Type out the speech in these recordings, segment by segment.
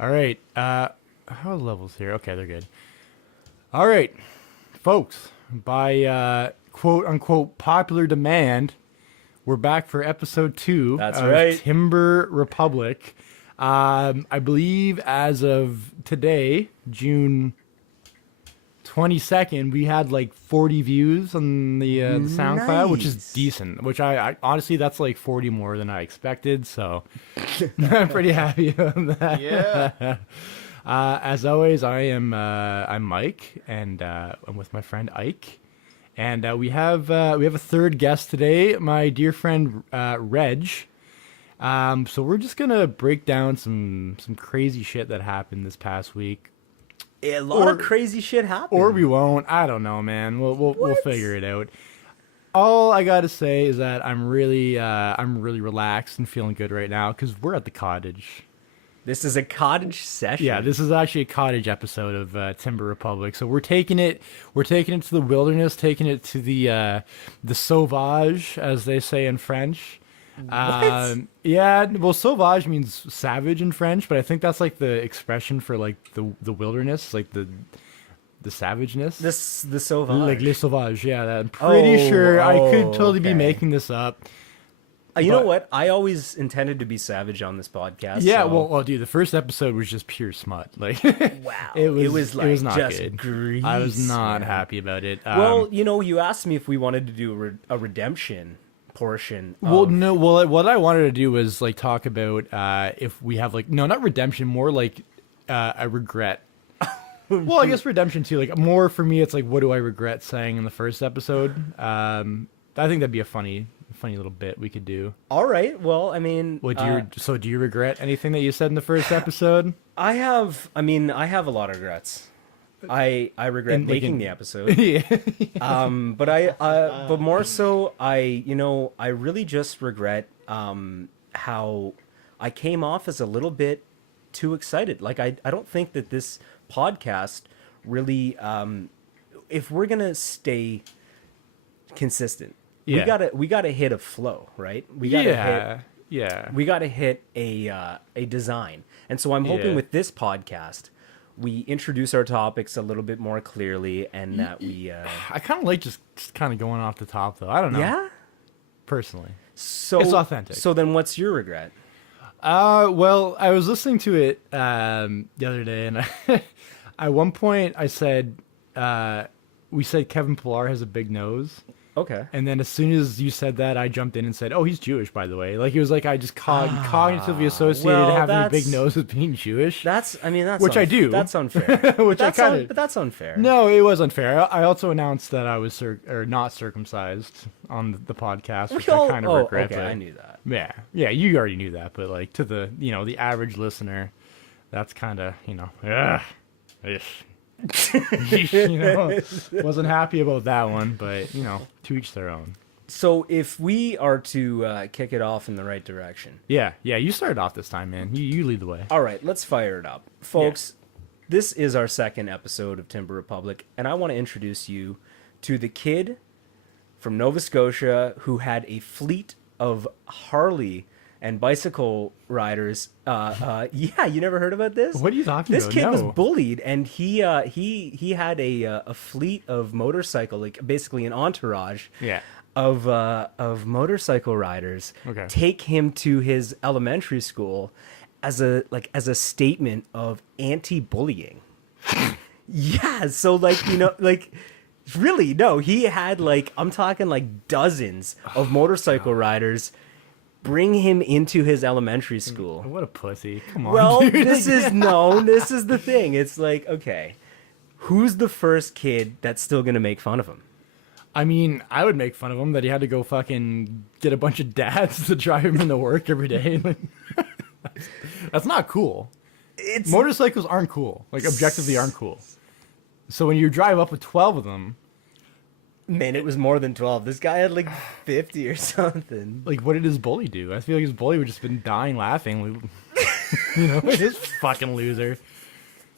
All right. How are the levels here? Okay, they're good. All right, folks. By quote unquote popular demand, we're back for episode 2 That's of right. Timber Republic. I believe as of today, June 22nd, we had like 40 views on the SoundCloud, which is Nice. decent. Which I honestly, that's like 40 more than I expected. So I'm pretty happy about that. Yeah. As always, I'm Mike, and I'm with my friend Ike, and we have a third guest today, my dear friend Reg. So we're just gonna break down some crazy shit that happened this past week. A lot of crazy shit happened. Or we won't. I don't know, man. We'll figure it out. All I gotta say is that I'm really relaxed and feeling good right now because we're at the cottage. This is a cottage session. Yeah, this is actually a cottage episode of Timber Republic. So we're taking it to the wilderness, taking it to the sauvage, as they say in French. Yeah, well, sauvage means savage in French, but I think that's like the expression for like the wilderness, like the savageness. The sauvage. Like les sauvages, yeah. I'm pretty sure I could totally be okay. making this up. You know what? I always intended to be savage on this podcast. Yeah, so- well, dude, the first episode was just pure smut. Like, wow, it was not just good. grease, I was not man. happy about it. Well, you asked me if we wanted to do a redemption portion. Well, of- no. Well, what I wanted to do was like talk about if we have like not redemption, more like a regret. Well, I guess redemption too. Like more for me, it's like what do I regret saying in the first episode? I think that'd be a funny little bit we could do. All right. Well, I mean, Do you regret anything that you said in the first episode? I have a lot of regrets. I regret making the episode. Yeah. But more so, I really just regret how I came off as a little bit too excited. Like I don't think that this podcast really, if we're gonna stay consistent, Yeah. we gotta hit a flow, right? We gotta hit a design. And so I'm hoping Yeah. with this podcast we introduce our topics a little bit more clearly, and that we I kind of like just kind of going off the top though. I don't know. yeah. Personally. So It's authentic. So then, what's your regret? Well, I was listening to it the other day, and at one point I said we said Kevin Pillar has a big nose. Okay. And then as soon as you said that, I jumped in and said, "Oh, he's Jewish, by the way." Like it was like I just cognitively associated well, having a big that's- nose with being Jewish. That's Which I do. That's unfair. Which I that's kind of. but that's unfair. No, it was unfair. I also announced that I was not circumcised on the podcast, which I kind of regret. Okay, but I knew that. yeah, you already knew that, but like to the the average listener, that's kind of wasn't happy about that one, but to each their own. So if we are to kick it off in the right direction, Yeah, you started off this time, man. You lead the way. all right, let's fire it up, folks. This is our second episode of Timber Republic, and I want to introduce you to the kid from Nova Scotia who had a fleet of Harley and bicycle riders. Yeah, you never heard about this? What are you talking This about? kid was No. bullied, and he had a fleet of motorcycle, like basically an entourage. Yeah. Of motorcycle riders Okay. take him to his elementary school as a statement of anti-bullying. Yeah, so really, no, he had I'm talking like dozens of motorcycle riders bring him into his elementary school. What a pussy! Come on. Well, dude. this is the thing. It's like, okay, who's the first kid that's still gonna make fun of him? I mean, I would make fun of him that he had to go fucking get a bunch of dads to drive him into work every day. Like, that's not cool. Motorcycles aren't cool. Like, objectively aren't cool. So when you drive up with 12 of them, Man, it was more than 12. This guy had like 50 or something. like, what did his bully do? I feel like his bully would just been dying laughing. This fucking loser.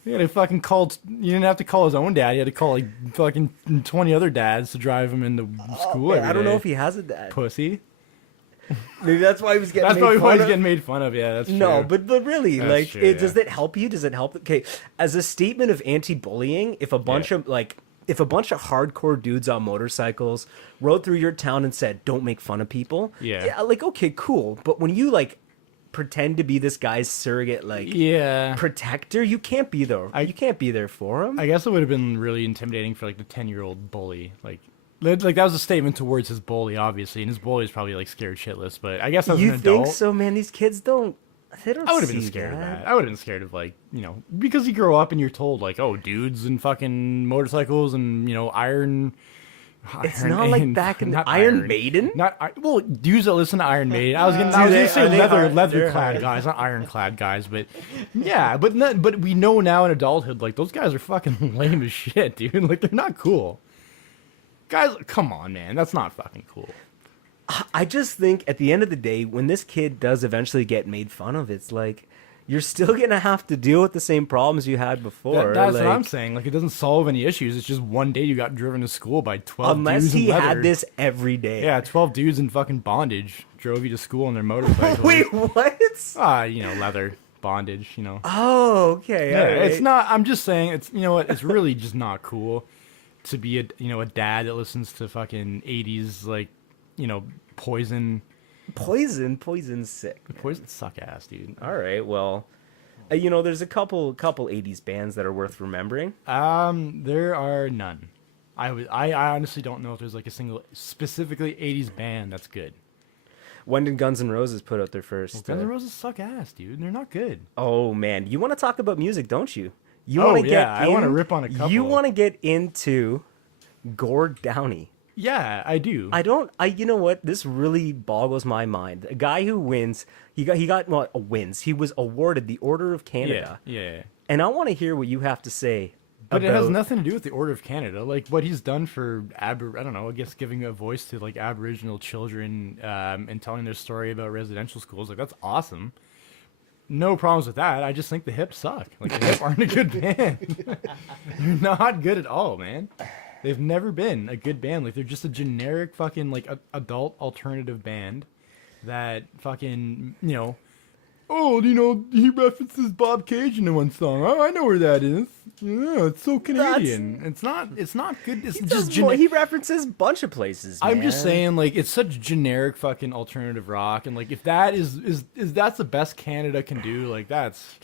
He had to fucking call. You didn't have to call his own dad. He had to call like fucking 20 other dads to drive him into school. Man, every I don't know day. if he has a dad. Pussy. Maybe that's why he was getting That's made probably why fun he's of. getting made fun of. Yeah, that's true. No, but really, That's like, true, does yeah. it help you? Does it help? Okay, as a statement of anti-bullying, if a bunch of hardcore dudes on motorcycles rode through your town and said, "Don't make fun of people," Yeah. like, okay, cool. But when you like pretend to be this guy's surrogate, like, Yeah. protector, you can't be there. You can't be there for him. I guess it would have been really intimidating for like the 10-year-old bully. Like that was a statement towards his bully, obviously, and his bully is probably like scared shitless. But I guess as You an think adult, so, man? These kids don't. They don't. I would have been see scared of that. I would have been scared of like because you grow up and you're told like, oh, dudes and fucking motorcycles and iron. It's not like back in the not Iron Maiden. Well, dudes that listen to Iron Maiden. I was Do gonna they- say are they hard? leather They're clad hard. guys, not ironclad guys, but yeah, but we know now in adulthood, like those guys are fucking lame as shit, dude. Like they're not cool. Guys, come on, man, that's not fucking cool. I just think at the end of the day, when this kid does eventually get made fun of, it's like you're still gonna have to deal with the same problems you had before. That's like, what I'm saying. Like it doesn't solve any issues. It's just one day you got driven to school by 12 unless dudes in he leather. had this every day. Yeah, 12 dudes in fucking bondage drove you to school on their motorcycles. Wait, what? Leather bondage. Oh, okay. Yeah, all right. it's not. I'm just saying. It's what. It's really just not cool to be a dad that listens to fucking 80s like Poison. Poison's sick. Poison suck ass, dude. All right, well, there's a couple 80s bands that are worth remembering. There are none. I honestly don't know if there's like a single specifically 80s band that's good. When did Guns N' Roses put out their first? Guns N' Roses suck ass, dude. They're not good. Oh man, you want to talk about music, don't you? You Oh, want to yeah, get I wanna rip on a couple. You want to get into Gord Downie. Yeah, I do. You know what? This really boggles my mind. A guy who wins, he wins. He was awarded the Order of Canada. Yeah. And I want to hear what you have to say But about it has nothing to do with the Order of Canada. Like what he's done for I don't know, I guess giving a voice to like Aboriginal children and telling their story about residential schools. Like that's awesome. No problems with that. I just think the Hip suck. Like the Hip aren't a good band. They're not good at all, man. They've never been a good band. Like they're just a generic fucking like adult alternative band that fucking he references Bob Cage in one song. Oh, I know where that is. Yeah, it's so Canadian. It's not good. It's just generic. He references a bunch of places. I'm just man. saying, like, it's such generic fucking alternative rock, and like, if that is that's the best Canada can do, like, that's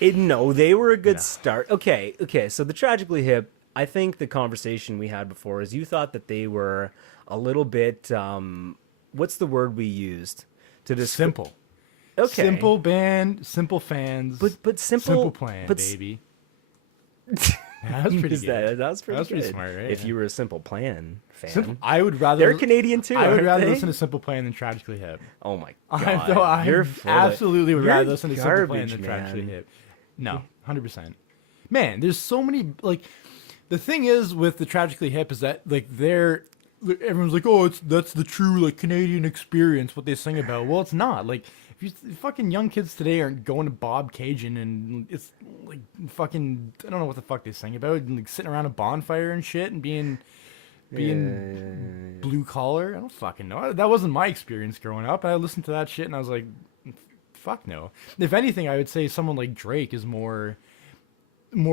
No, they were a good start. Okay. So the Tragically Hip, I think the conversation we had before is you thought that they were a little bit. What's the word we used to describe? simple. Okay. Simple band, simple fans, but simple plan, but baby. That was pretty good. That was pretty That was pretty good. smart, right? If Yeah. you were a Simple Plan fan, I would rather. they're Canadian too. I would aren't rather they? listen to Simple Plan than Tragically Hip. Oh my I god! You're full of- absolutely would you're rather listen to Simple Plan garbage, than man. Tragically Hip. No, 100%. Man, there's so many like. The thing is with the Tragically Hip is that like everyone's like, oh, that's the true like Canadian experience what they sing about. Well, it's not. Like if you fucking young kids today aren't going to Bob Cajun and it's like fucking I don't know what the fuck they sing about, and, like sitting around a bonfire and shit and being blue collar. I don't fucking know. That wasn't my experience growing up. I listened to that shit and I was like, fuck no. If anything, I would say someone like Drake is more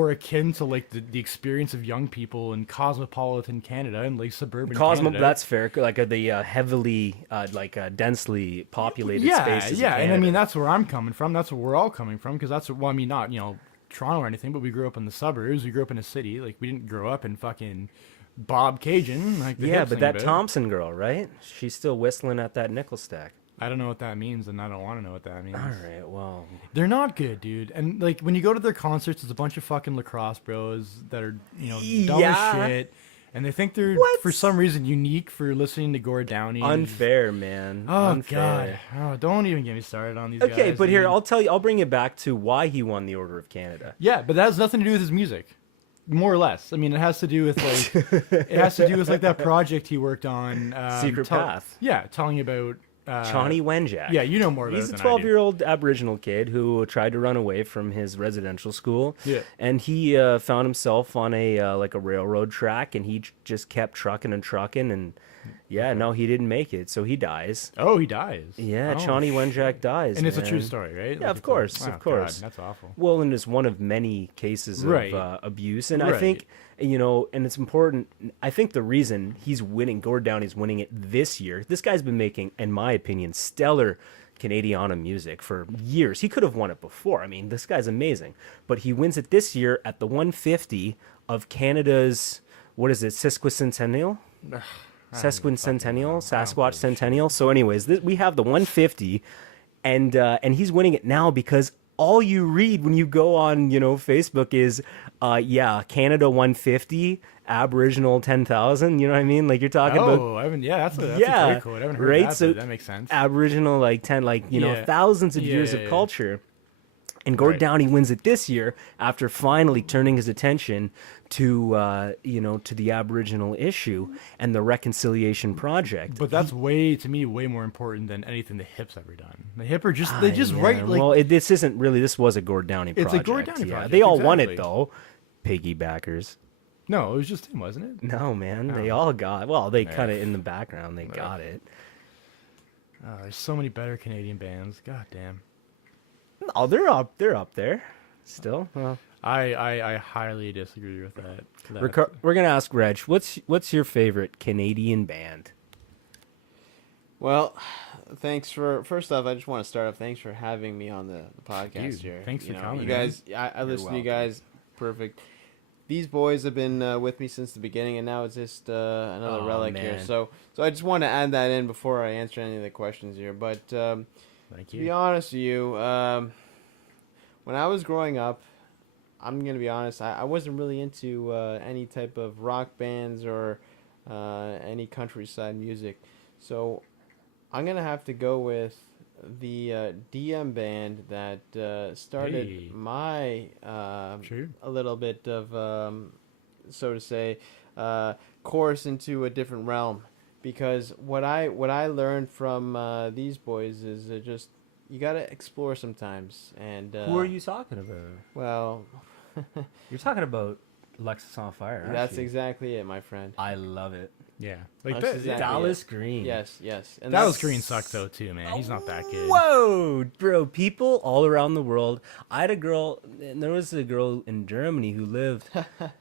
akin to like the experience of young people in cosmopolitan Canada and like suburban Canada. That's fair. Like the heavily densely populated spaces. Yeah, of and I mean Canada. that's where I'm coming from. That's where we're all coming from because that's well, I mean not Toronto or anything, but we grew up in the suburbs. We grew up in a city. Like we didn't grow up in fucking Bob Cajun. Like the Yeah, Hip but sing that about. Thompson girl, right? She's still whistling at that nickel stack. I don't know what that means, and I don't want to know what that means. All right, well, They're not good, dude. And like when you go to their concerts, it's a bunch of fucking lacrosse bros that are dumb Yeah. as shit, and they think they're What? for some reason unique for listening to Gord Downie. unfair, man. Oh Unfair. god! Oh, don't even get me started on these guys. Okay, but here dude. I'll tell you. I'll bring it back to why he won the Order of Canada. Yeah, but that has nothing to do with his music, more or less. I mean, it has to do with like that project he worked on, Secret Path. Yeah, telling about Chani Wenjack. Yeah, you know more about He's it a than I do. 12-year-old Aboriginal kid who tried to run away from his residential school. Yeah. And he found himself on a railroad track, and he just kept trucking and trucking, and Yeah, no, he didn't make it, so he dies. Oh, he dies. Yeah, Oh, Chani shit. Wenjack dies, And it's a man. true story, right? Yeah, Like, of it's course, wow, of course. God, that's awful. Well, and it's one of many cases of Right. abuse, and I Right. think and it's important. I think the reason he's winning, Gord Downey's winning it this year. This guy's been making, in my opinion, stellar Canadiana music for years. He could have won it before. I mean, this guy's amazing, but he wins it this year at the 150 of Canada's, what is it, Sesquicentennial? Sesquicentennial, Sasquatch Centennial. So, anyways, we have the 150, and he's winning it now because all you read when you go on Facebook is Canada 150, Aboriginal 10,000. You know what I mean? Like you're talking about. Oh, I haven't. Yeah, that's a great quote. I haven't heard right? that. So But that makes sense. Aboriginal like 10, Yeah. thousands of Yeah, years yeah, of yeah. culture. And Gord Right. Downey wins it this year after finally turning his attention to to the Aboriginal issue and the Reconciliation Project. But that's way more important than anything the Hip's ever done. The Hip are just they just Yeah, write like well, this isn't really. This was a Gord Downey project. It's a Gord Downey yeah. project, They all won it exactly. though. Piggybackers. no, it was just him, wasn't it? No, man. They Oh. all got. Well, they Yeah. kind of in the background. They got it. Oh, there's so many better Canadian bands. God damn. Oh, they're up. They're up there. Still. Well, I highly disagree with that. we're gonna ask Reg. What's your favorite Canadian band? Well, first off, I just want to start off. Thanks for having me on the podcast you. here. Thanks for coming, You man. guys, I listen to you welcome. guys. Perfect. These boys have been with me since the beginning, and now it's just another Aw, relic here. man. So I just want to add that in before I answer any of the questions here. But Thank to be you. honest with you, when I was growing up, I'm gonna be honest. I wasn't really into any type of rock bands or any countryside music. So I'm gonna have to go with the DM band that started Hey. my Sure. a little bit of so to say course into a different realm, because what I learned from these boys is just you gotta explore sometimes. And Who are you talking about? well, You're talking about Alexis on Fire. aren't that's you? exactly it, my friend. I love it. Yeah. Like That's that, exactly Dallas Green. Yes, and Dallas that's- Green sucked though too, man. He's not that good. Whoa, bro! People all around the world. I had a girl. And there was a girl in Germany who lived,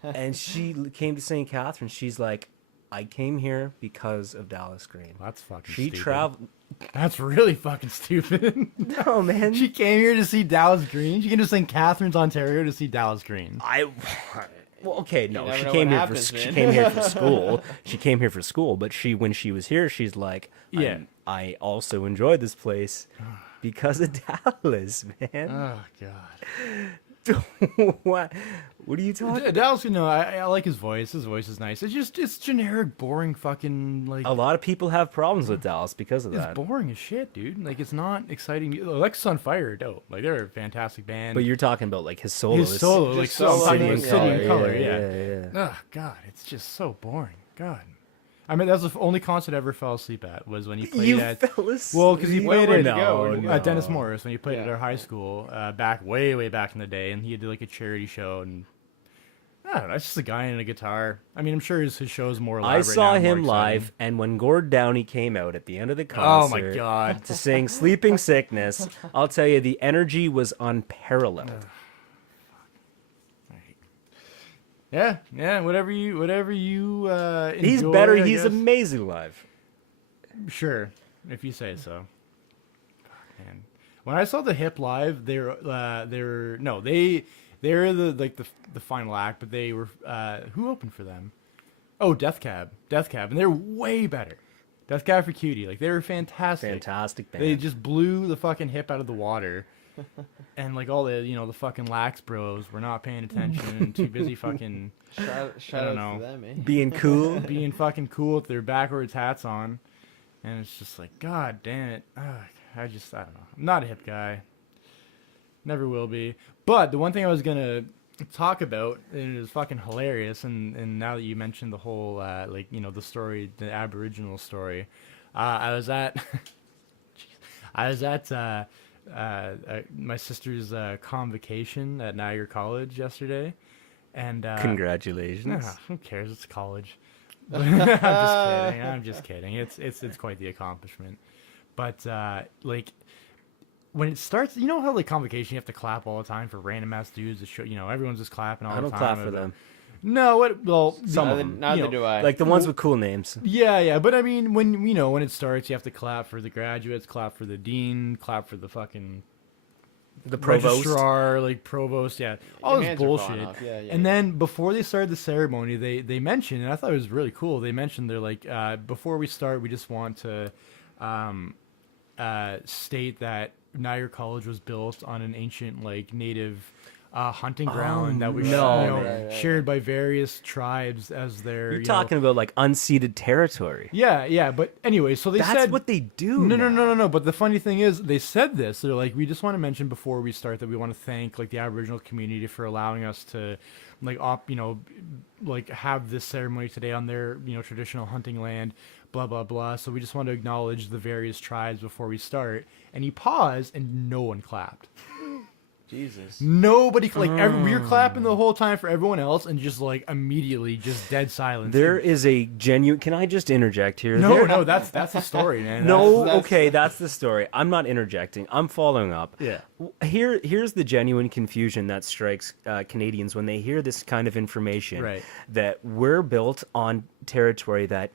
and she came to St. Catherine. She's like, I came here because of Dallas Green. That's fucking She stupid. traveled. That's really fucking stupid. No, man. She came here to see Dallas Green. She came to St. Catharines, Ontario to see Dallas Green. Well, okay, no, never she know came what here happens, for she man. came here for school. She came here for school, but when she was here, she's like, Yeah. I also enjoy this place because of Dallas, man. Oh god. what? What are you talking? Dallas, I like his voice. His voice is nice. It's generic, boring, fucking like. A lot of people have problems with Dallas because of It's that. boring as shit, dude. Like it's not exciting. Alexis on Fire, are dope. Like they're a fantastic band. But you're talking about like his solo. his solo, like just so, solo, City, yeah, City in yeah, Color, yeah, yeah. yeah. Oh god, it's just so boring. God. I mean, that's the only concert I ever fell asleep at was when he played You at. fell asleep. Well, because he played where'd at you go? Where'd you go? Dennis Morris when he played at Yeah. our high school back way back in the day, and he did like a charity show, and I don't know, it's just a guy and a guitar. I mean, I'm sure his show is more elaborate. I saw now, more him exciting. live, and when Gord Downey came out at the end of the Oh concert, my god. to sing "Sleeping Sickness," I'll tell you, the energy was unparalleled. Yeah, whatever you He's enjoy, better. I He's guess. amazing live. Sure, if you say so. Man. When I saw the Hip live, they're the final act, but they were who opened for them? Oh, Death Cab, and they're way better. Death Cab for Cutie, like they were fantastic. Fantastic band. They just blew the fucking Hip out of the water. And like all the the fucking lax bros were not paying attention and too busy fucking Shout don't out know. to them, eh? being cool. being fucking cool with their backwards hats on, and it's just like, god damn it. Ugh, I don't know. I'm not a Hip guy. Never will be. But the one thing I was gonna talk about, and it is fucking hilarious, and now that you mentioned the whole the story, the Aboriginal story, I was at my sister's convocation at Niagara College yesterday, and Congratulations. who cares? It's college. I'm just kidding. It's quite the accomplishment. But like when it starts, you know how like convocation you have to clap all the time for random ass dudes to show, everyone's just clapping all I the don't time. clap for them. No, what? Well, Some of Neither, them. neither you know, do I. Like the ones with cool names. yeah, but I mean, when it starts, you have to clap for the graduates, clap for the dean, clap for the fucking The provost. registrar, like provost, yeah, all Your this hands are falling bullshit. off. Yeah, yeah, And yeah. then before they started the ceremony, they mentioned, and I thought it was really cool. They mentioned they're like, before we start, we just want to state that Niagara College was built on an ancient like native hunting ground that was no. Right. shared by various tribes as their. You're talking about like unceded territory. Yeah, but anyway, so they That's said what they do. No. But the funny thing is, they said this. They're like, we just want to mention before we start that we want to thank like the Aboriginal community for allowing us to, like, like have this ceremony today on their traditional hunting land. Blah blah blah. So we just want to acknowledge the various tribes before we start. And he paused, and no one clapped. Jesus. Nobody we were clapping the whole time for everyone else, and just like immediately just dead silence. There is a genuine. Can I just interject here? No, that's the story, man. No, That's- okay, that's the story. I'm not interjecting. I'm following up. Yeah. Here's the genuine confusion that strikes Canadians when they hear this kind of information. Right. That we're built on territory that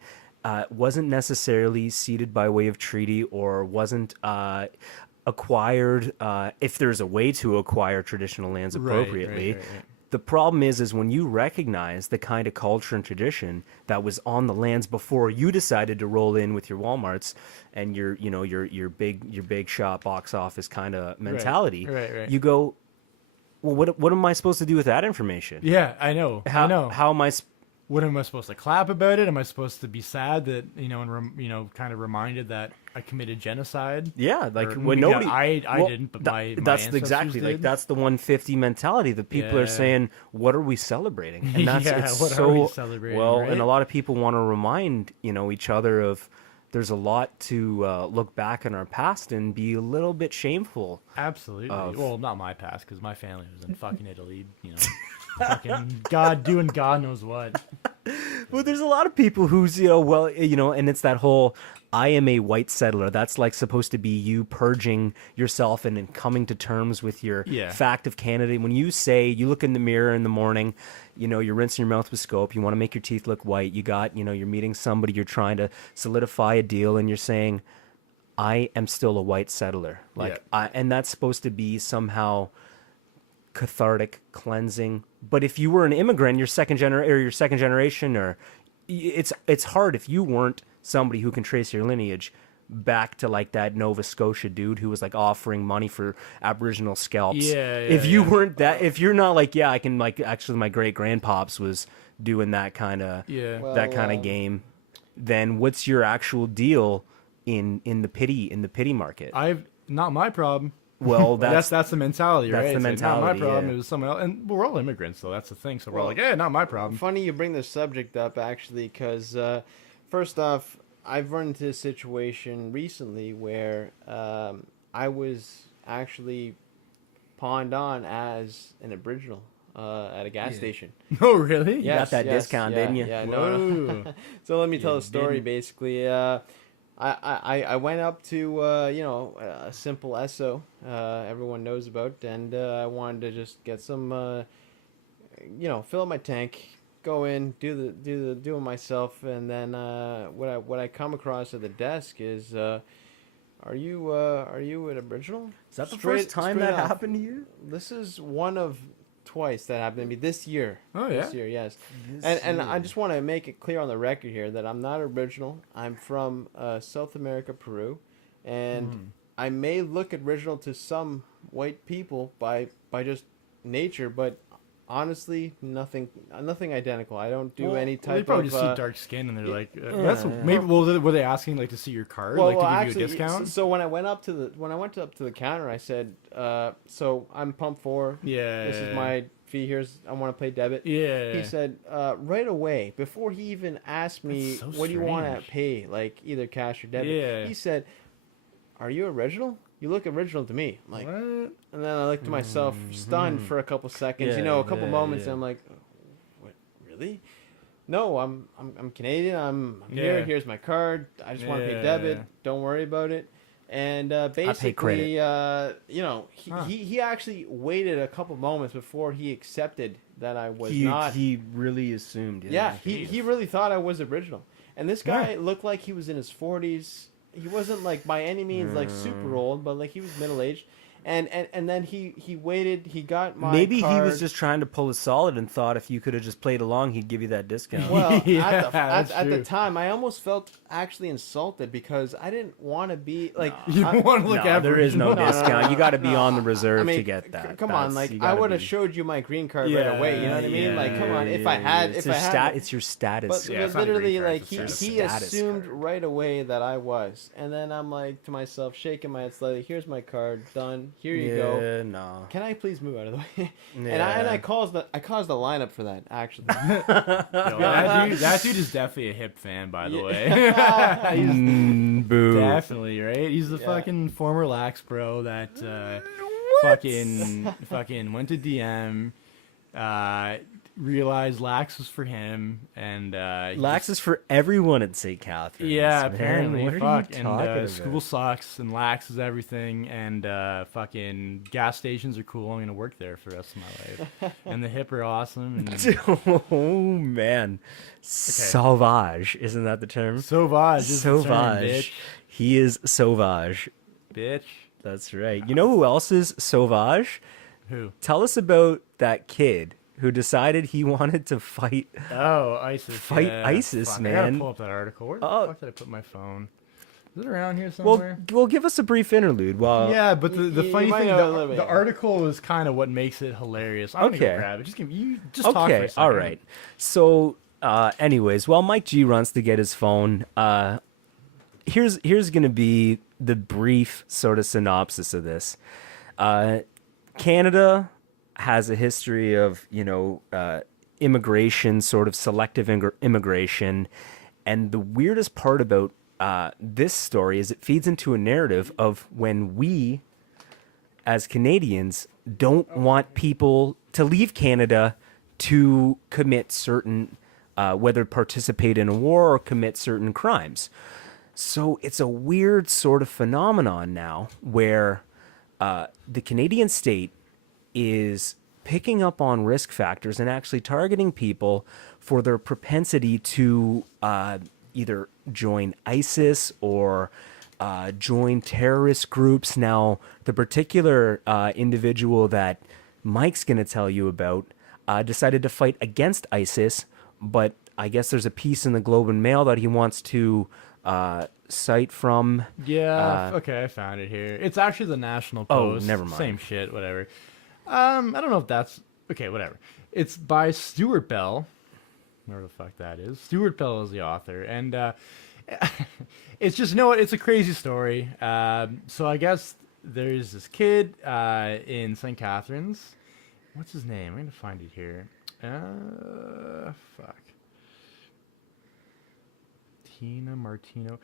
wasn't necessarily ceded by way of treaty or wasn't acquired. If there's a way to acquire traditional lands appropriately. Right. The problem is when you recognize the kind of culture and tradition that was on the lands before you decided to roll in with your Walmarts and your big shot box office kind of mentality. Right. You go, well, what am I supposed to do with that information? Yeah, I know. I know. How am I? What am I supposed to clap about it? Am I supposed to be sad that and kind of reminded that I committed genocide? Yeah, like Or when maybe nobody. I didn't, but my that's ancestors exactly did. like that's the 150 mentality that people are Yeah. saying. What are we celebrating? And that's Yeah, it's what are so we celebrating, well. right? And a lot of people want to remind each other of. There's a lot to look back in our past and be a little bit shameful. Absolutely. of- Well, not my past, because my family was in fucking Italy. Fucking God doing God knows what. Well, there's a lot of people who's, and it's that whole, I am a white settler. That's like supposed to be you purging yourself and coming to terms with your Yeah. fact of Canada. When you say, you look in the mirror in the morning, you're rinsing your mouth with scope, you want to make your teeth look white, you're meeting somebody, you're trying to solidify a deal, and you're saying, I am still a white settler. And that's supposed to be somehow cathartic, cleansing. But if you were an immigrant, you're second generation, or it's hard if you weren't somebody who can trace your lineage back to like that Nova Scotia dude who was like offering money for Aboriginal scalps. If you weren't that, if you're not like, I can like actually my great grandpops was doing that kind of that kind of game, then what's your actual deal in the pity market? Not my problem. Well, that's the mentality, right? that's the It's like, not mentality, my problem. yeah. It was someone else, and we're all immigrants, so that's the thing. So we're all Well, like, yeah, not my problem. Funny you bring this subject up, actually, because first off, I've run into a situation recently where I was actually pawned on as an Aboriginal at a gas station. Oh, really? You got that discount, yeah, didn't you? Yeah, Whoa. no. So let me tell You the story. didn't. Basically, I went up to a simple SO everyone knows about, and I wanted to just get some fill up my tank, go in, do it myself, and then what I come across at the desk is are you an Aboriginal? Is that the Straight- first time straight that off. happened to you? This is one of twice that happened to me this year. Oh, yeah? This year, yes. And I just want to make it clear on the record here that I'm not Aboriginal. I'm from South America, Peru, and I may look Aboriginal to some white people by just nature, but honestly, nothing identical. I don't do any Well, they type probably of. just see dark skin, and they're like, "That's maybe." Well, were they asking like to see your card, like to give actually, you a discount? So when I went up to the counter, I said, "So I'm pump 4. Yeah. This is my fee. I want to pay debit." Yeah. He said right away, before he even asked me, That's so "What do you want to strange. pay? Like either cash or debit?" Yeah. He said, "Are you original? You look original to me." I'm like, What? and then I looked to myself, stunned for a couple seconds. Yeah, a couple yeah, moments, yeah. and I'm like, "What? Really?" no, I'm Canadian. I'm here. Yeah. Here's my card. I just want to pay debit. Don't worry about it. And basically, you know, he actually waited a couple moments before he accepted that I was not. He really assumed. Yeah, he really thought I was Aboriginal. And this guy looked like he was in his 40s. He wasn't like by any means like super old, but like he was middle aged. And then he waited. He got my Maybe card. he was just trying to pull a solid and thought if you could have just played along, he'd give you that discount. Well, Yeah, at that's the true. time, I almost felt actually insulted because I didn't want to be like. You don't want to look No, there is no Aboriginal. discount. You got to be No, on the reserve I mean, to get that. Come on, like I would have showed you my green card right away. You know what I mean? Like, come on, if I had, it's if I had, it's your status. but, Yeah, but it's not a green literally, card, like it's he a status assumed card. right away that I was, and then I'm like to myself, shaking my head slowly. Here's my card, done. Here you go. No. Can I please move out of the way? Yeah. And I caused the lineup for that actually. Yo, that dude is definitely a hip fan, by the way. He's Boo. definitely right. He's the Yeah. fucking former Lax bro that fucking went to DM, realized Lax was for him, and he Lax is for everyone at St. Catherine's. yeah, man. apparently, What are fuck, you and talking about? school sucks, and Lax is everything, and fucking gas stations are cool. I'm gonna work there for the rest of my life, and the hip are awesome, and Oh man, sauvage, isn't that the term? Sauvage is the term, Sauvage. He is sauvage. bitch. That's right. You know who else is sauvage? Who? Tell us about that kid who decided he wanted to fight. Oh, ISIS. Fight yeah. ISIS, Fuck, I man. gotta pull up that article. Where the Oh. fuck did I put my phone? Is it around here Well, somewhere? give us a brief interlude. While Yeah, but the you funny might thing, know a little bit. the article is kind of what makes it hilarious. I'm gonna go Okay. grab it. Just give you just talk for Okay, a second. all right. So, anyways, while Mike G runs to get his phone, here's gonna be the brief sort of synopsis of this. Canada has a history of immigration, sort of selective immigration, and the weirdest part about this story is it feeds into a narrative of when we, as Canadians, don't want people to leave Canada to commit certain, whether participate in a war or commit certain crimes. So it's a weird sort of phenomenon now where the Canadian state is picking up on risk factors and actually targeting people for their propensity to either join ISIS or join terrorist groups. Now, the particular individual that Mike's going to tell you about decided to fight against ISIS, but I guess there's a piece in the Globe and Mail that he wants to cite from. Yeah. Okay, I found it here. It's actually the National Oh, Post. never mind. Same shit. Whatever. I don't know if that's okay. Whatever. It's by Stuart Bell. Where the fuck that is. Stuart Bell is the author, and it's just it's a crazy story. So I guess there's this kid in St. Catharines. What's his name? I'm gonna find it here. Fuck. Tina Martino.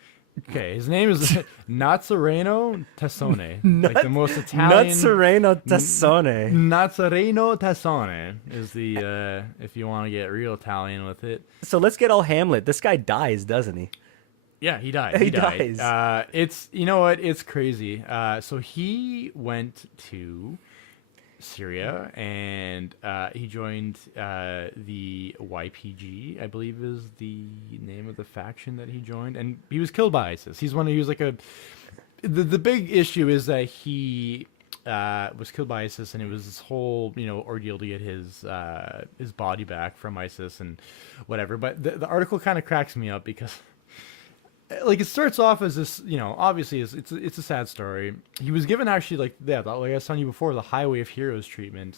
Okay, his name is Nazareno Tassone. Like the most Italian. Nazareno Tassone. Nazareno Tassone is the if you want to get real Italian with it. So let's get all Hamlet. This guy dies, doesn't he? Yeah, he died. He died. dies. It's what? It's crazy. So he went to Syria and he joined the YPG, I believe is the name of the faction that he joined, and he was killed by ISIS. He was like the big issue is that he was killed by ISIS, and it was this whole ordeal to get his body back from ISIS and whatever. But the article kind of cracks me up because like it starts off as this, obviously it's a sad story. He was given actually like I was telling you before, the Highway of Heroes treatment,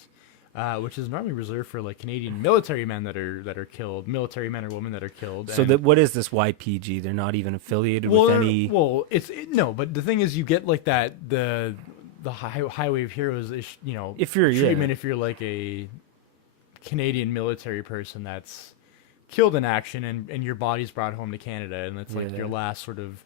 which is normally reserved for like Canadian military men that are killed, military men or women that are killed. So what is this YPG? They're not even affiliated with any. Well, no, but the thing is, you get like that the Highway of Heroes is If you're- treatment yeah. if you're like a Canadian military person that's killed in action and your body's brought home to Canada, and it's like Yeah. your last sort of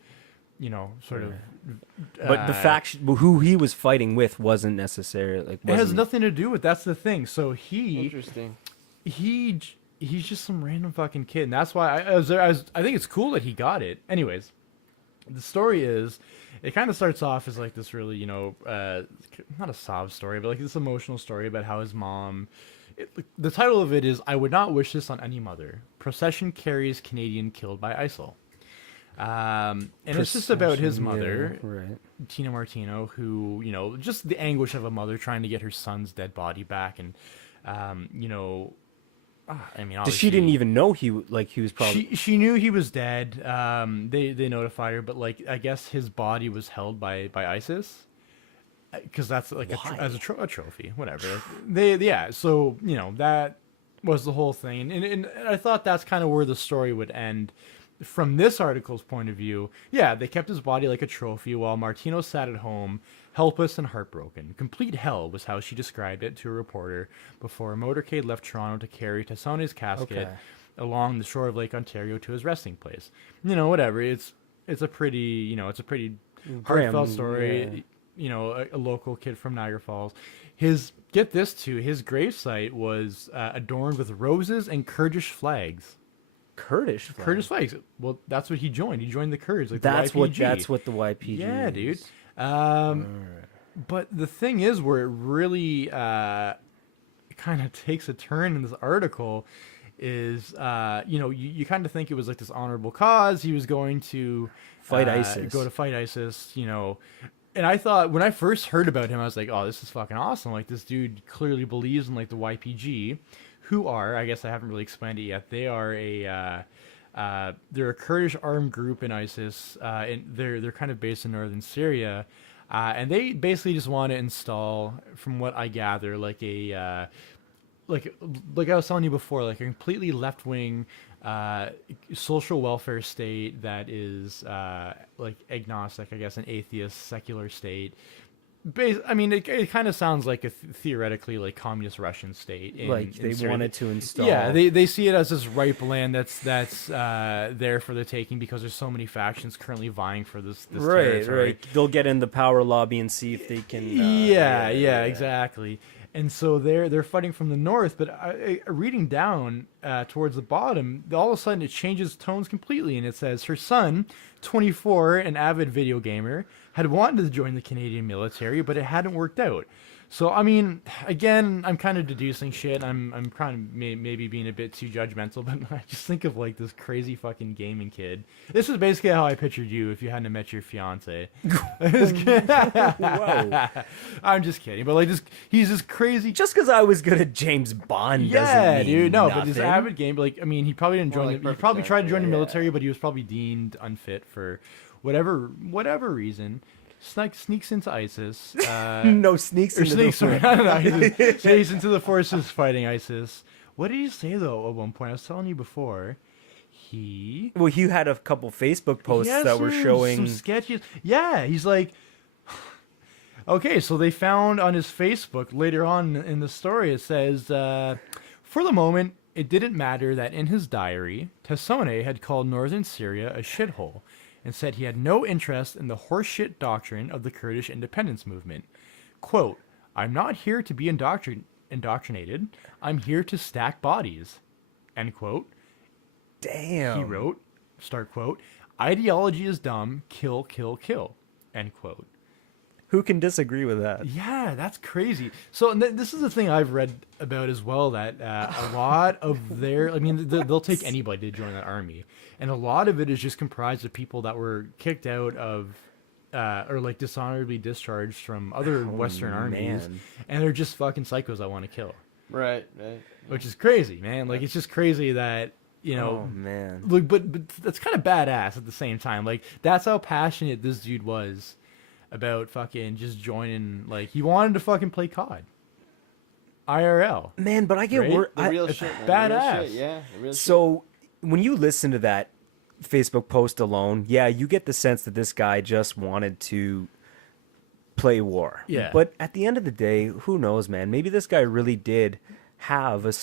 But the faction who he was fighting with wasn't necessarily like. it has wasn't- nothing to do with. That's the thing. So Interesting. he he's just some random fucking kid, and that's why I think it's cool that he got it. Anyways, the story is, it kind of starts off as like this really, not a sob story, but like this emotional story about how his mom. The title of it is "I Would Not Wish This on Any Mother." Procession carries Canadian killed by ISIL. And it's just about his mother, right. Tina Martino, who, just the anguish of a mother trying to get her son's dead body back, and I mean, She didn't even know he was probably. She knew he was dead. They notified her, but like I guess his body was held by ISIS, because that's like as a trophy, whatever. So that was the whole thing, and I thought that's kind of where the story would end. From this article's point of view, they kept his body like a trophy while Martino sat at home, helpless and heartbroken. Complete hell was how she described it to a reporter before a motorcade left Toronto to carry Tassone's casket along the shore of Lake Ontario to his resting place. Whatever. It's a pretty, heartfelt story. Yeah. A local kid from Niagara Falls. His gravesite was adorned with roses and Kurdish flags. Kurdish flags. Well, that's what he joined. He joined the Kurds, like that's the YPG. That's what the YPG. Yeah, is. dude. But the thing is, where it really kind of takes a turn in this article is, you kind of think it was like this honorable cause. He was going to fight ISIS. Go to fight ISIS. And I thought, when I first heard about him, I was like, oh, this is fucking awesome. Like, this dude clearly believes in like the YPG. Who are, I guess I haven't really explained it yet. They are they're a Kurdish armed group in ISIS, and they're kind of based in northern Syria, and they basically just want to install, from what I gather, like a like I was telling you before, like a completely left wing social welfare state that is like agnostic, I guess, an atheist secular state. I mean, it kind of sounds like a theoretically like communist Russian state. They wanted to install. Yeah, they see it as this ripe land that's there for the taking because there's so many factions currently vying for this territory. Right. They'll get in the power lobby and see if they can. Exactly. And so they're fighting from the north, but reading down towards the bottom, all of a sudden it changes tones completely, and it says her son, 24, an avid video gamer, had wanted to join the Canadian military, but it hadn't worked out. So, I mean, again, I'm kind of deducing shit. I'm kind of maybe being a bit too judgmental, but I just think of, like, this crazy fucking gaming kid. This is basically how I pictured you if you hadn't met your fiance. Whoa. I'm just kidding. But, like, he's this crazy... Just because I was good at James Bond doesn't mean dude. No, nothing. but this avid game, like, I mean, he probably didn't join... He probably tried to join the military, but he was probably deemed unfit for whatever reason. Sneaks into ISIS. Sneaks into the forces fighting ISIS. What did he say, though, at one point? I was telling you before. He had a couple Facebook posts that were showing... some sketches. Yeah, he's like... Okay, so they found on his Facebook, later on in the story, it says, for the moment, it didn't matter that in his diary, Tassone had called northern Syria a shithole, and said he had no interest in the horseshit doctrine of the Kurdish independence movement. Quote, I'm not here to be indoctrinated. I'm here to stack bodies. End quote. Damn. He wrote, start quote, ideology is dumb, kill, kill, kill. End quote. Who can disagree with that? Yeah, that's crazy. So this is the thing I've read about as well, that a lot of they'll take anybody to join that army. And a lot of it is just comprised of people that were kicked out of or like dishonorably discharged from other Western armies. And they're just fucking psychos that want to kill. Right. Which is crazy, man. Like, it's just crazy that, Oh, man. Look, but that's kind of badass at the same time. Like, that's how passionate this dude was about fucking just joining. Like, he wanted to fucking play COD. IRL. Man, but I get right? worried. The real shit, man. Badass. The real shit, yeah. The real So, when you listen to that Facebook post alone, you get the sense that this guy just wanted to play war. Yeah. But at the end of the day, who knows, man? Maybe this guy really did have a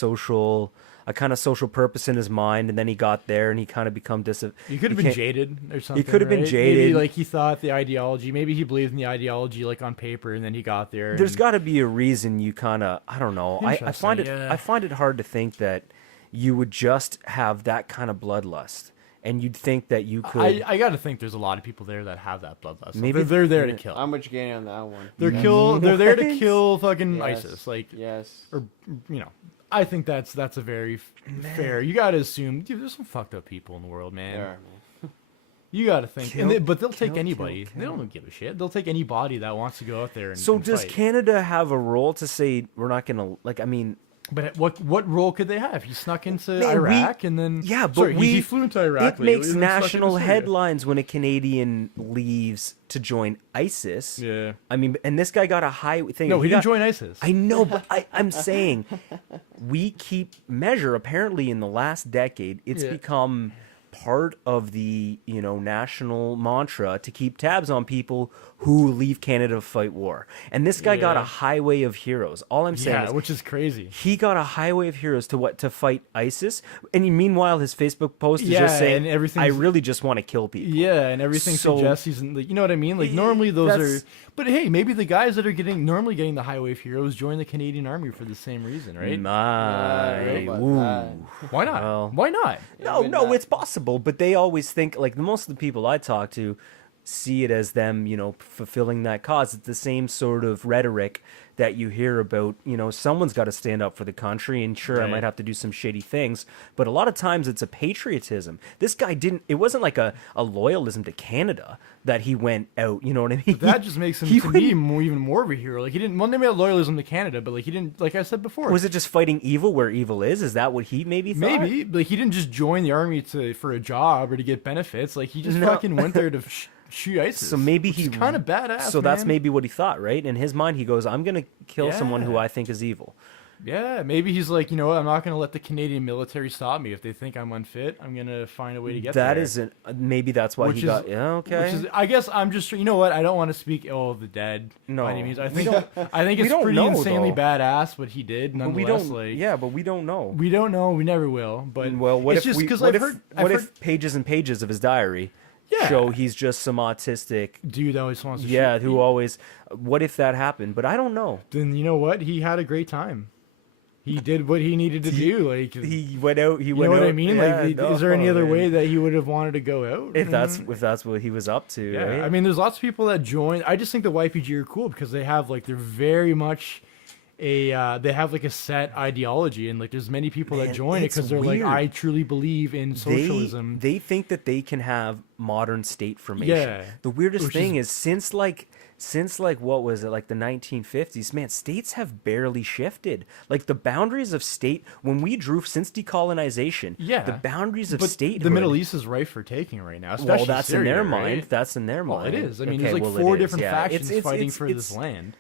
kind of social purpose in his mind, and then he got there and he kind of become He could have been jaded or something. He could have been jaded. Maybe like he thought the ideology. Maybe he believed in the ideology like on paper, and then he got there. There's got to be a reason you kind of. I don't know. I find it. Yeah. I find it hard to think that you would just have that kind of bloodlust, and you'd think that you could. I gotta think there's a lot of people there that have that bloodlust. Maybe They're there to kill. I'm with you, Ganny, on that one. They're there to What? kill fucking Yes. ISIS. Like, Yes. or I think that's a very fair. You gotta assume, dude, there's some fucked up people in the world, man. There are, man. You gotta think, but they'll take kill, anybody. kill, They don't give a shit. They'll take anybody that wants to go out there and So and does fight. Canada have a role to say we're not gonna like? I mean, But what role could they have? He snuck into Man, Iraq and then yeah, but sorry, we he flew into Iraq. it lately makes and then snuck into national Syria. headlines when a Canadian leaves to join ISIS. Yeah. I mean, and this guy got a high thing. No, he didn't got- join ISIS. I know, but I'm saying we keep measure. Apparently, in the last decade, it's Yeah. become part of the national mantra to keep tabs on people who leave Canada to fight war. And this guy got a Yeah. highway of heroes. All I'm saying Yeah, is which is crazy. he got a highway of heroes to fight ISIS. And meanwhile, his Facebook post is Yeah, just saying, and everything's- "I really just want to kill people." Yeah, and everything So- suggests he's in the, you know what I mean? Like normally those That's- are, but hey, maybe the guys that are normally getting the highway of heroes join the Canadian Army for the same reason, right? My, about ooh. that. Why not? Well- Why not? No, Even no, that. it's possible, but they always think like most of the people I talk to see it as them, fulfilling that cause. It's the same sort of rhetoric that you hear about, someone's got to stand up for the country, and sure, I Right. might have to do some shitty things, but a lot of times it's a patriotism. This guy didn't. It wasn't like a loyalism to Canada that he went out. You know what I mean? That just makes him He to me went- even more of a hero. Like he didn't. Well, they made loyalism to Canada, but like he didn't. Like I said before, Was it just fighting evil where evil is? Is that what he maybe thought? maybe like he didn't just join the army for a job or to get benefits. Like he just No. fucking went there to shoot ISIS. So maybe which he is kind of badass. So that's man. maybe what he thought, right? In his mind, he goes, "I'm gonna kill someone who Yeah. I think is evil." Yeah, maybe he's like, you know what? I'm not gonna let the Canadian military stop me. If they think I'm unfit, I'm gonna find a way to get That there. isn't. Maybe that's why Which he is- got. Yeah, okay. Which is, I guess I'm just, you know what? I don't want to speak ill of the dead No. by any means. I We think don't- I think we it's don't pretty know, insanely though. badass what he did. But Nonetheless, we don't. like Yeah, but we don't know. we don't know. We never will. But Well, what it's if just we? because What I've if? heard. What I've if heard, pages and pages of his diary Yeah. show he's just some autistic? dude always wants to Yeah, shoot. who always. What if that happened? But I don't know. Then you know what? He had a great time. He did what he needed to do. Like He went out. He you went know out. what I mean? Yeah, Like, no, is there any other man. way that he would have wanted to go out? If that's what he was up to, Yeah, right? I mean, there's lots of people that join. I just think the YPG are cool because they have like they're very much they have like a set ideology, and like there's many people that Man, join it it's because they're weird. like, I truly believe in socialism. They think that they can have modern state formation. Yeah. The weirdest Which thing is since what was it, like the 1950s, man, states have barely shifted. Like the boundaries of state when we drew since decolonization, Yeah, the boundaries of but state. the Middle East is rife for taking right now. Well, Especially that's Syria, in their right? mind. That's in their Well, mind. it is. I mean, Okay, there's like well, four it is, different yeah. factions fighting for this land.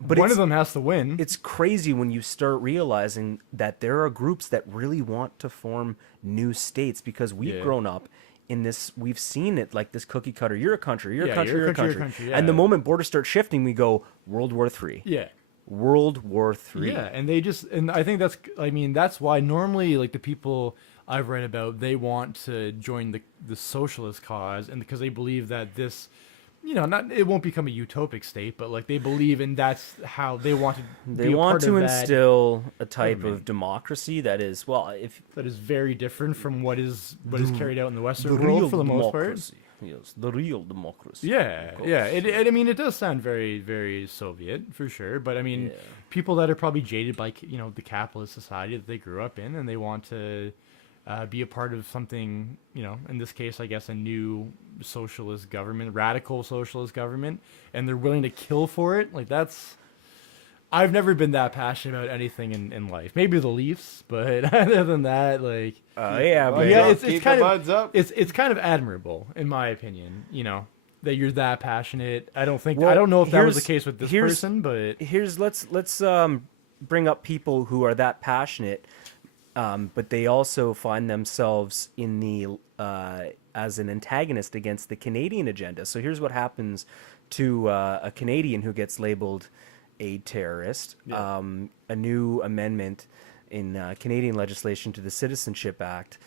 But One it's- of them has to win. It's crazy when you start realizing that there are groups that really want to form new states because we've Yeah. grown up in this. We've seen it like this cookie cutter. You're a country. You're a Yeah, country. you're a You're a country, country. you're a country, And the yeah. moment borders start shifting, we go World War III. Yeah. World War III. Yeah, and they just and I think that's why normally like the people I've read about they want to join the socialist cause and because they believe that this not it won't become a utopic state, but like they believe in that's how they want to They be a want part to of that instill a type government. of democracy that is if that is very different from what is carried out in the Western the world real for the most part. democracy. Yes, the real democracy. Yeah, of yeah. course. I mean, it does sound very, very Soviet for sure. But I mean, Yeah. people that are probably jaded by the capitalist society that they grew up in, and they want to be a part of something. In this case, I guess a new socialist government, radical socialist government, and they're willing to kill for it. Like that's. I've never been that passionate about anything in life. Maybe the Leafs, but other than that, like. Yeah, Well, but Yeah, yeah, it's keep kind the of buds up. it's kind of admirable in my opinion. That you're that passionate. I don't Well, know if that was the here's- case with this here's- person, but let's bring up people who are that passionate, but they also find themselves in the as an antagonist against the Canadian agenda. So here's what happens to a Canadian who gets labeled a terrorist. Yeah. A new amendment in Canadian legislation to the Citizenship Act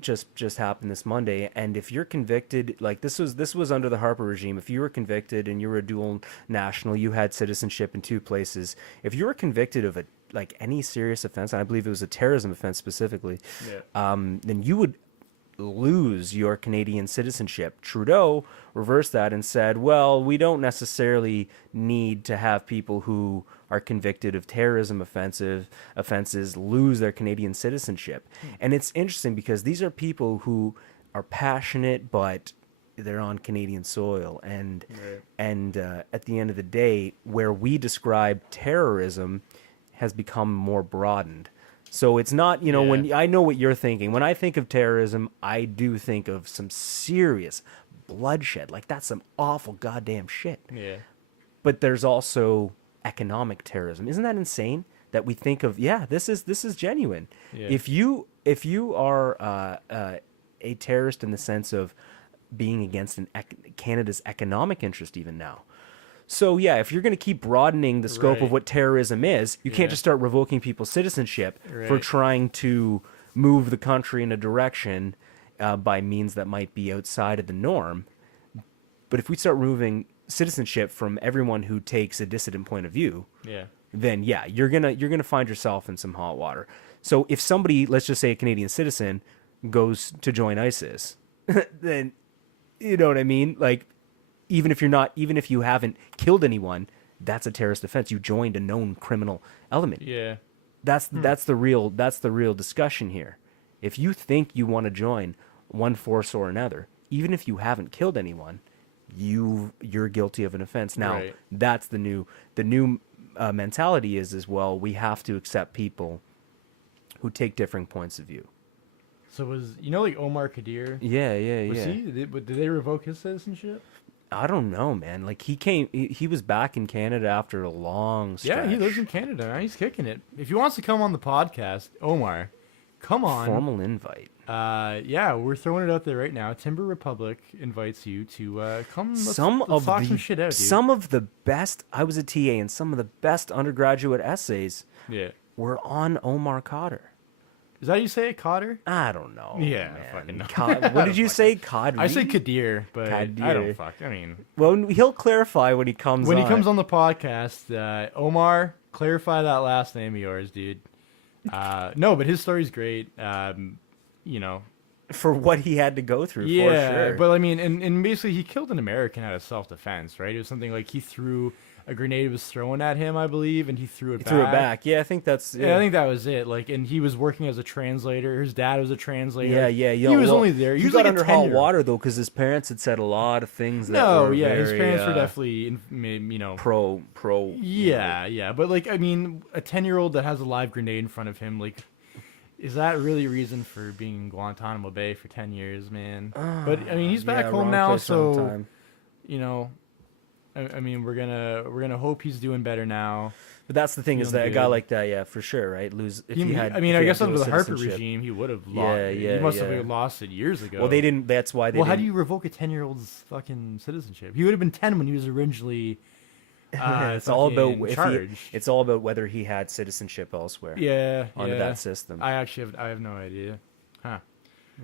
just happened this Monday, and if you're convicted, like this was under the Harper regime, if you were convicted and you were a dual national, you had citizenship in two places. If you were convicted of like any serious offense, and I believe it was a terrorism offense specifically, then you would lose your Canadian citizenship. Trudeau reversed that and said, well, we don't necessarily need to have people who are convicted of terrorism offenses lose their Canadian citizenship. And it's interesting because these are people who are passionate, but they're on Canadian soil. And at the end of the day, where we describe terrorism has become more broadened. So it's not, when I know what you're thinking. When I think of terrorism, I do think of some serious bloodshed. Like, that's some awful goddamn shit. Yeah. But there's also economic terrorism. Isn't that insane? That we think of, this is genuine. Yeah. If you are a terrorist in the sense of being against Canada's economic interest even now. So, if you're going to keep broadening the scope of what terrorism is, you can't just start revoking people's citizenship for trying to move the country in a direction by means that might be outside of the norm. But if we start removing citizenship from everyone who takes a dissident point of view, then, you're gonna find yourself in some hot water. So if somebody, let's just say a Canadian citizen, goes to join ISIS, then, you know what I mean? Like, even if you haven't killed anyone, that's a terrorist offense. You joined a known criminal element. Yeah. That's the real discussion here. If you think you want to join one force or another, even if you haven't killed anyone, you're guilty of an offense. Now, that's the new mentality is well, we have to accept people who take different points of view. So was like Omar Kadir? Was he? Did they revoke his citizenship? I don't know, man. Like, he was back in Canada after a long stretch. Yeah, he lives in Canada. Now he's kicking it. If he wants to come on the podcast, Omar, come on. Formal invite. We're throwing it out there right now. Timber Republic invites you to come. Let's talk some shit out, dude. Some of the best. I was a TA, and some of the best undergraduate essays were on Omar Khadr. Is that how you say it, Cotter? I don't know. Yeah, man. fucking know. What did you say, Kadri? I say Kadir, but Kadir. I don't fuck. I mean, well, he'll clarify when he comes. When he comes on the podcast, Omar, clarify that last name of yours, dude. No, but his story's great. For what he had to go through. Yeah, for sure. but I mean, and basically he killed an American out of self-defense, right? It was something like he threw. A grenade was thrown at him, I believe, and he threw it back. Yeah, I think that's... Yeah, I think that was it. Like, and he was working as a translator. His dad was a translator. Yeah. He was only there. He got like under hot water, though, because his parents had said a lot of things that were very, his parents were definitely, pro. Yeah. But, like, I mean, a 10-year-old that has a live grenade in front of him, like, is that really a reason for being in Guantanamo Bay for 10 years, man? But, I mean, he's back home now, so, I mean, we're gonna hope he's doing better now. But that's the thing is that a guy like that, for sure, right? I guess under the Harper regime, he would have lost. He must have lost it years ago. Well, they didn't. That's why they. Well, how do you revoke a 10-year-old's fucking citizenship? He would have been 10 when he was originally. It's all about it's all about whether he had citizenship elsewhere. Under that system. I have no idea. Huh.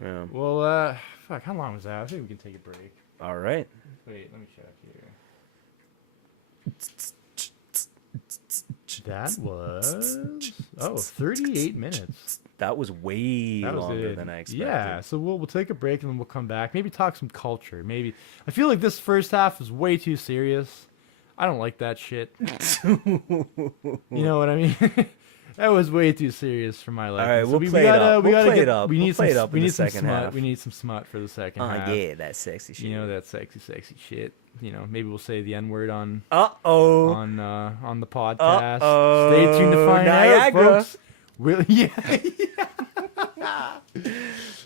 Yeah. Well, fuck. How long was that? I think we can take a break. All right. Wait, let me check here. That was 38 minutes. That was way longer than I expected. Yeah, so we'll take a break and then we'll come back. Maybe talk some culture. Maybe I feel like this first half was way too serious. I don't like that shit. You know what I mean? That was way too serious for my liking. All right, we'll play it up. We need some smut. We need some smut for the second half. Oh yeah, that sexy shit. You know, that sexy shit. Maybe we'll say the N-word on the podcast. Stay tuned to find out, folks.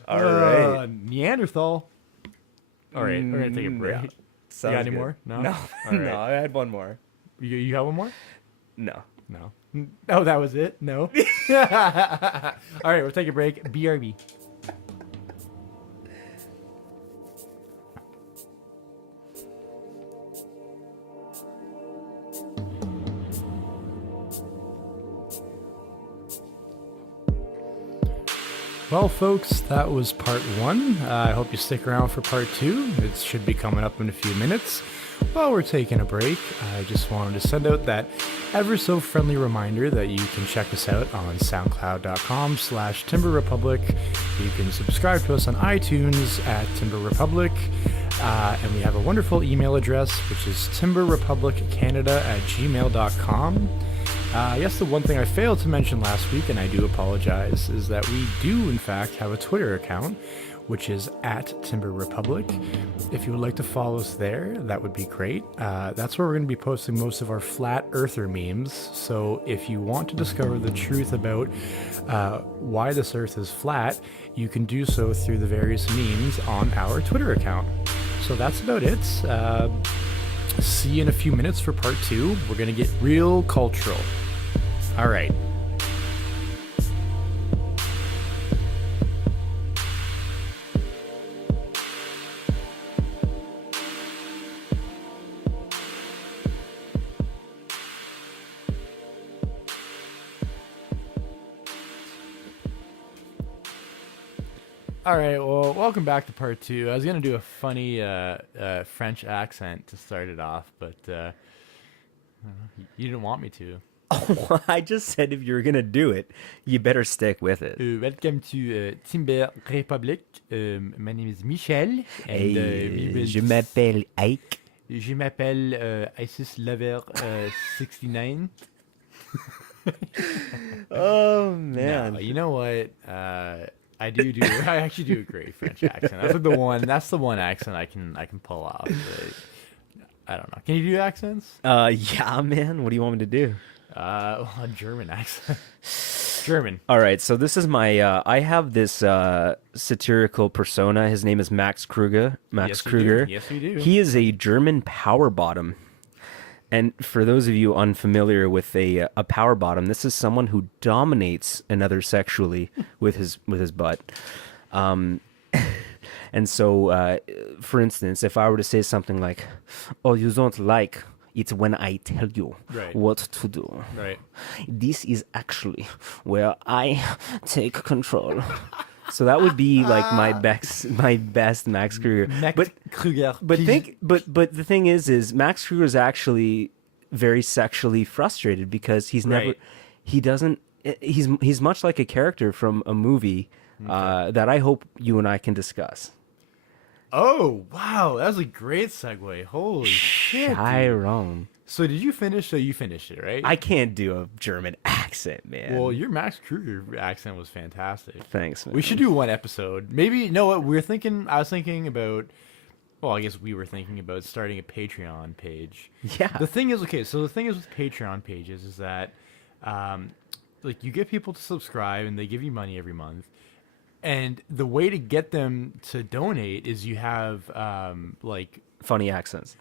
All right. Neanderthal. All right, we're gonna take a break. Yeah. You got any more? No. No. All right. No, I had one more. You got one more? No. Oh, that was it? No. All right, we'll take a break. BRB. Well, folks, that was part one. I hope you stick around for part two. It should be coming up in a few minutes. while we're taking a break, I just wanted to send out that ever so friendly reminder that you can check us out on soundcloud.com/timberrepublic. You can subscribe to us on iTunes at Timber Republic. And we have a wonderful email address, which is timberrepubliccanada@gmail.com. Yes, the one thing I failed to mention last week, and I do apologize, is that we do, in fact, have a Twitter account, which is at Timber Republic. If you would like to follow us there, that would be great. That's where we're going to be posting most of our flat earther memes. So if you want to discover the truth about why this earth is flat, you can do so through the various memes on our Twitter account. So that's about it. See you in a few minutes for part 2. We're going to get real cultural. All right. All right, well, welcome back to part 2. I was going to do a funny French accent to start it off, but you didn't want me to. Oh, I just said if you're going to do it, you better stick with it. Welcome to Timber Republic. My name is Michel. And, je m'appelle Ike. Je m'appelle Isis Lover 69. Oh, man. No, you know what? I actually do a great French accent. That's the one accent I can pull off. But I don't know. Can you do accents? Yeah, man. What do you want me to do? A German accent. German. All right. So this is my. I have this satirical persona. His name is Max Kruger. Max Kruger. Yes, we do. He is a German power bottom. And for those of you unfamiliar with a power bottom, this is someone who dominates another sexually with his butt. And so, for instance, if I were to say something like, "Oh, you don't like," it's when I tell you what to do. Right. This is actually where I take control. So that would be like my best Max Kruger. Kruger. But the thing is Max Kruger is actually very sexually frustrated because he's much like a character from a movie that I hope you and I can discuss. Oh, wow. That was a great segue. Holy shit. Chiron. So did you finish? So you finished it, right? I can't do a German accent, man. Well, your Max Kruger accent was fantastic. Thanks, man. We should do one episode. Maybe, you know what? I was thinking about, well, I guess we were thinking about starting a Patreon page. Yeah. The thing is with Patreon pages is that, like, you get people to subscribe and they give you money every month. And the way to get them to donate is you have, like... funny accents.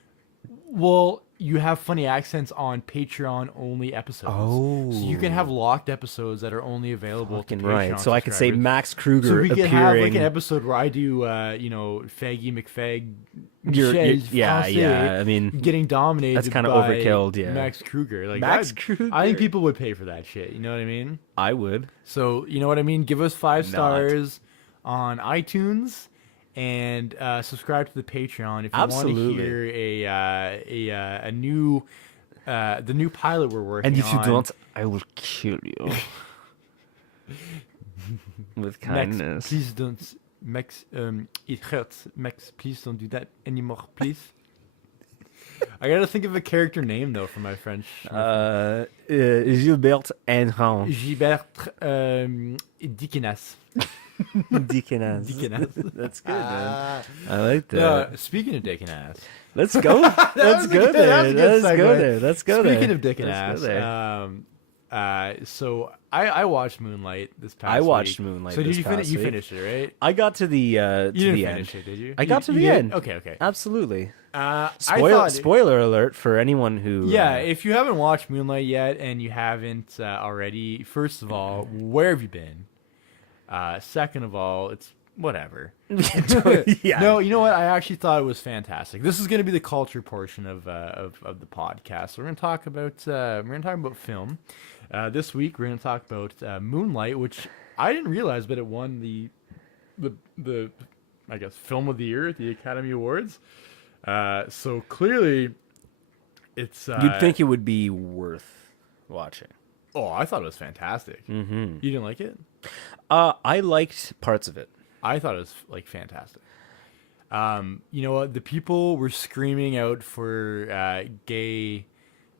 Well, you have funny accents on Patreon-only episodes. Oh. So you can have locked episodes that are only available to Patreon right. So I could say subscribers. Max Kruger so we appearing... could have like an episode where I do, Faggy McFag, yeah. I mean, getting dominated. that's kind of by overkill. Yeah, Max Kruger. Like Max Kruger. I think people would pay for that shit. You know what I mean? I would. So you know what I mean? Give us 5 stars on iTunes. And subscribe to the Patreon if you want to hear a new the new pilot we're working on. And if you don't, I will kill you with kindness. Max, please don't. Max, it hurts. Max, please don't do that anymore, please. I gotta think of a character name though for my French. Gilbert Enran. Gilbert Dickens. Deacon That's good, man. I like that. Speaking of dick and ass, let's go. Let's go there. Speaking of dick and ass, so I watched Moonlight this past week. I watched Moonlight. So did you finish? You finished it, right? I got to the You to didn't the finish end. it, did you? I got to the did? end. Okay. Absolutely. I thought Spoiler alert for anyone who. Yeah, if you haven't watched Moonlight yet and you haven't already, first of all, where have you been? Second of all, it's whatever. Yeah. No, you know what? I actually thought it was fantastic. This is going to be the culture portion of the podcast. So we're going to talk about film. This week we're going to talk about Moonlight, which I didn't realize, but it won the I guess film of the year at the Academy Awards. So clearly, it's. You'd think it would be worth watching. Oh, I thought it was fantastic. Mm-hmm. You didn't like it? I liked parts of it. I thought it was like fantastic. You know what? The people were screaming out for gay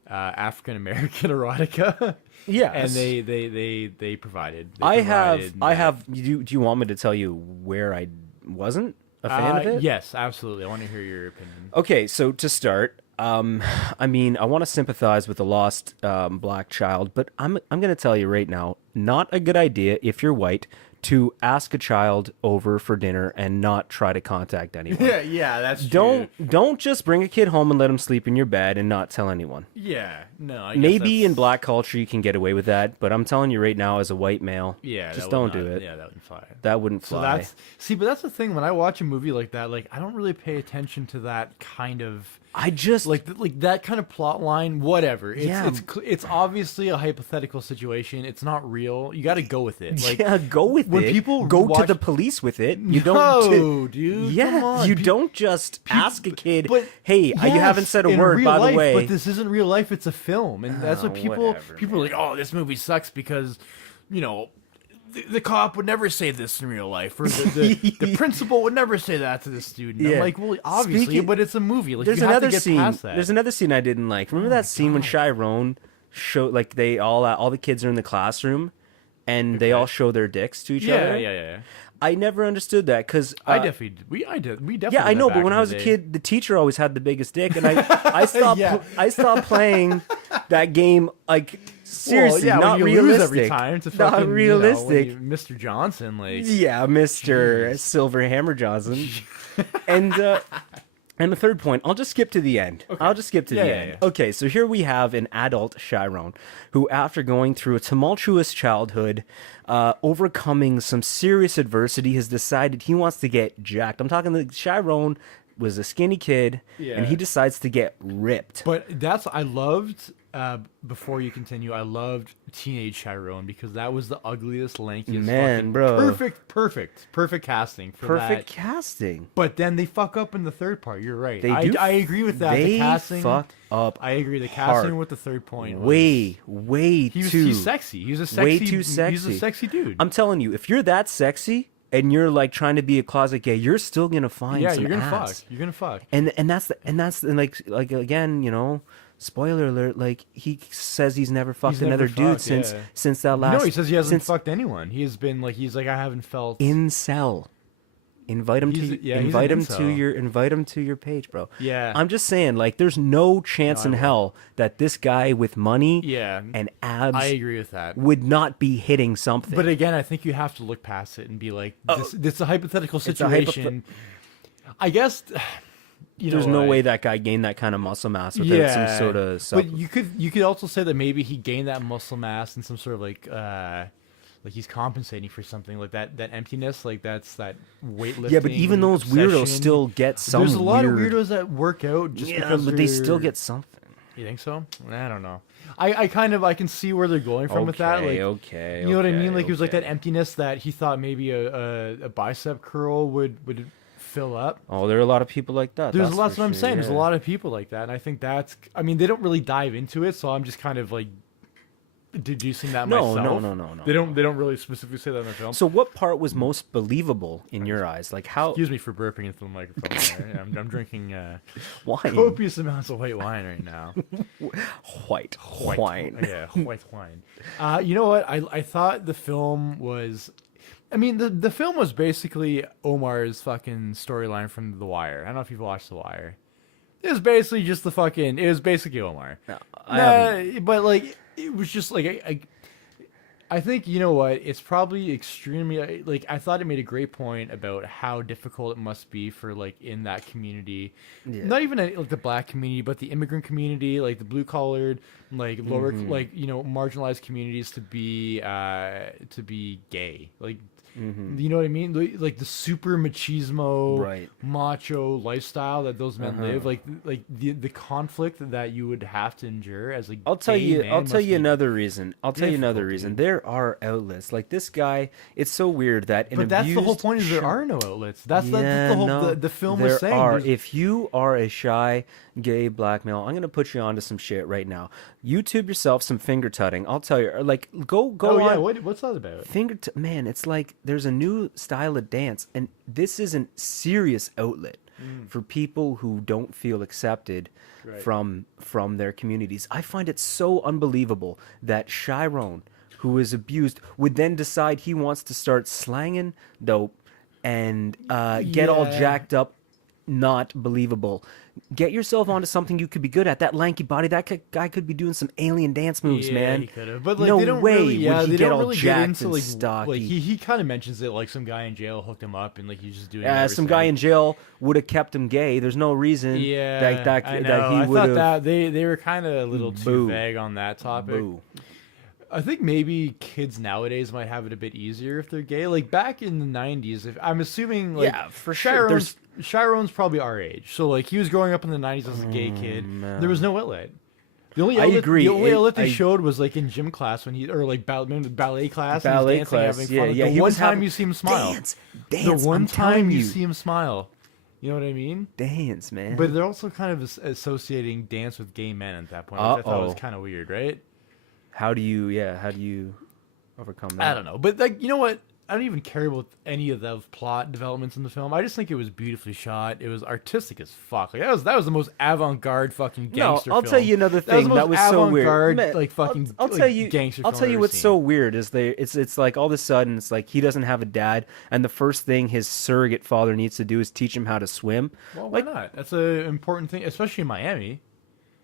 African American erotica. Yes. And they provided. I have. Do you want me to tell you where I wasn't a fan of it? Yes, absolutely. I want to hear your opinion. Okay, so to start, I mean, I want to sympathize with the lost black child, but I'm going to tell you right now, not a good idea if you're white to ask a child over for dinner and not try to contact anyone. Yeah, that's true. Don't just bring a kid home and let him sleep in your bed and not tell anyone. Yeah, no. I guess Maybe in black culture you can get away with that, but I'm telling you right now, as a white male, just don't do it. Yeah, that wouldn't fly. That wouldn't fly. But that's the thing. When I watch a movie like that, like I don't really pay attention to that kind of. I just like that kind of plot line. Whatever. Yeah. It's obviously a hypothetical situation. It's not real. You got to go with it. Like, yeah, go with when it. people go watch... to the police with it. You no, don't. Dude. Yeah, come on. you don't just ask a kid. But hey, you yes, haven't said a in word, real by life, the way. But this isn't real life. It's a film, and that's what people whatever, are like. Oh, this movie sucks because, you know. The cop would never say this in real life, or the principal would never say that to the student. Yeah. I'm like, well, obviously, but it's a movie. Like, There's you have another to get scene. past that. There's another scene I didn't like. Remember that scene when Chiron showed, like, they all the kids are in the classroom, and they all show their dicks to each other. Yeah. I never understood that because I definitely we definitely. Yeah, I did know, that but when back I was in a the kid, the teacher always had the biggest dick, and I stopped Yeah. I stopped playing that game. Like, seriously, well, yeah, not when you realistic. lose every time to Not fucking, realistic. Mr. Johnson, like Yeah, Mr. Silver Hammer Johnson. And the third point, I'll just skip to the end. Okay. I'll just skip to the end. Yeah. Okay, so here we have an adult Chiron who, after going through a tumultuous childhood, overcoming some serious adversity, has decided he wants to get jacked. I'm talking the Chiron was a skinny kid, and he decides to get ripped. But I loved, before you continue, I loved Teenage Chiron because that was the ugliest, lankiest, Man, bro. Perfect casting for Perfect that. casting. But then they fuck up in the third part. You're right. They do. I agree with that. They the casting, fuck up. I agree. The hard. casting with the third point was, Way too. He's sexy. He's a sexy. Way too sexy. He's a sexy dude. I'm telling you, if you're that sexy and you're like trying to be a closet gay, you're still gonna find some you're gonna ass. fuck. You're gonna fuck. And that's like again, you know, spoiler alert. Like, he says he's never fucked another dude since that last. No, he says he hasn't fucked anyone. He's like I haven't felt incel. Invite him invite him to your page, bro. Yeah. I'm just saying, like, there's no chance in hell that this guy with money and abs I agree with that. would not be hitting something. But again, I think you have to look past it and be like, this is a hypothetical situation. I guess there's no way that guy gained that kind of muscle mass without some sort of. But you could also say that maybe he gained that muscle mass in some sort of like he's compensating for something like that emptiness, like that's that weightlifting. Yeah, but even those weirdos still get some. There's a lot of weirdos that work out just because but they still get something. You think so? I don't know. I can see where they're going from with that. Like, you know what I mean? Like, it was like that emptiness that he thought maybe a bicep curl would fill up. Oh, there are a lot of people like that. There's lots. What I'm saying. There's a lot of people like that, and I think that's. I mean, they don't really dive into it, so I'm just kind of like deducing that myself. No. They don't really specifically say that in the film. So, what part was most believable in your eyes? Like, how? Excuse me for burping into the microphone. I'm drinking wine. Copious amounts of white wine right now. White wine. Yeah, white wine. You know what? I thought the film was. I mean, the film was basically Omar's fucking storyline from The Wire. I don't know if you've watched The Wire. It was basically just it was basically Omar. No, but like, it was just like, I think, you know what, it's probably extremely, like, I thought it made a great point about how difficult it must be for, like, in that community, not even like the black community, but the immigrant community, like the blue collared, like lower, like, you know, marginalized communities to be gay, like. You know what I mean? Like the super machismo, macho lifestyle that those men live. Like the conflict that you would have to endure as a. I'll tell you another reason. There there are outlets. Like this guy, it's so weird that an But that's the whole abused point. Is there shy- are no outlets. That's the Yeah, whole no, the film there was saying. are. There's- If you are a shy gay black male, I'm gonna put you onto some shit right now. YouTube yourself some finger tutting. I'll tell you. Or like go oh yeah, on. what's that about? Man, it's like there's a new style of dance, and this is a serious outlet for people who don't feel accepted Right. from their communities. I find it so unbelievable that Chiron, who is abused, would then decide he wants to start slanging dope and get all Yeah. jacked up. Not believable. Get yourself onto something you could be good at. That lanky body, guy could be doing some alien dance moves, Yeah, man. he could have. But like, no they don't way really, yeah, would he they get don't all really jacked get into and like, stocky. like he kind of mentions it like some guy in jail hooked him up and like he's just doing. Some guy in jail would have kept him gay. There's no reason Yeah, that I know. that he I would thought have. that they were kind of a little too Boo. vague on that topic. Boo. I think maybe kids nowadays might have it a bit easier if they're gay. Like back in the '90s, if I'm assuming, like Yeah, for sure. Chiron's probably our age, so like he was growing up in the '90s as a gay kid. man. There was no outlet. The only I outlet, agree. The only outlet they I- showed was like in gym class when he or like ballet class. and Ballet he's dancing, class, having yeah, fun. yeah, The he one was time having- you see him smile. Dance, The one I'm time telling you you, see him smile. You know what I mean? dance, man. But they're also kind of associating dance with gay men at that point, which I thought was Uh-oh. kind of weird, right? how do you overcome that? I don't know, but like you know what? I don't even care about any of those plot developments in the film. I just think it was beautifully shot. It was artistic as fuck. Like that was the most avant-garde fucking gangster. No, I'll film. tell you another That was thing the that was most so weird. avant-garde, Man, like fucking. I'll like, tell you. gangster. I'll film tell I've you ever what's seen. so weird is it's like all of a sudden it's like he doesn't have a dad, and the first thing his surrogate father needs to do is teach him how to swim. Well, like- why not? That's an important thing, especially in Miami.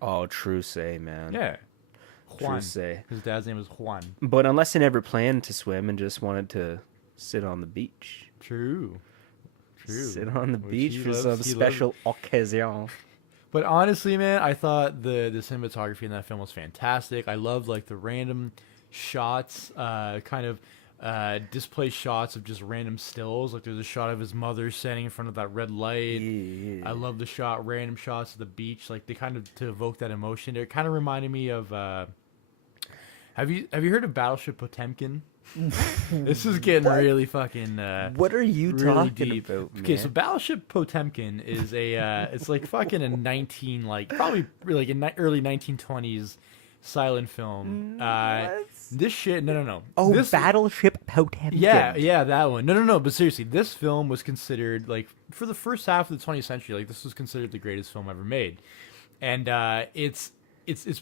Oh, true say, man. Yeah. Juan. say. His dad's name was Juan. But unless he never planned to swim and just wanted to sit on the beach. True. Sit on the Which beach he for loves- some he loves- special occasion. But honestly, man, I thought the cinematography in that film was fantastic. I loved like the random shots, kind of display shots of just random stills. Like there's a shot of his mother standing in front of that red light. Yeah. I love the random shots of the beach. Like they kind of to evoke that emotion. It kind of reminded me of. Have you heard of Battleship Potemkin? This is getting really fucking. What are you really talking deep. about, man? Okay, so Battleship Potemkin is a it's like fucking a 19 like probably like a early 1920s silent film. What? This shit no. Oh, this, Battleship Potemkin. yeah, that one. No, but seriously, this film was considered like for the first half of the 20th century, like this was considered the greatest film ever made. And it's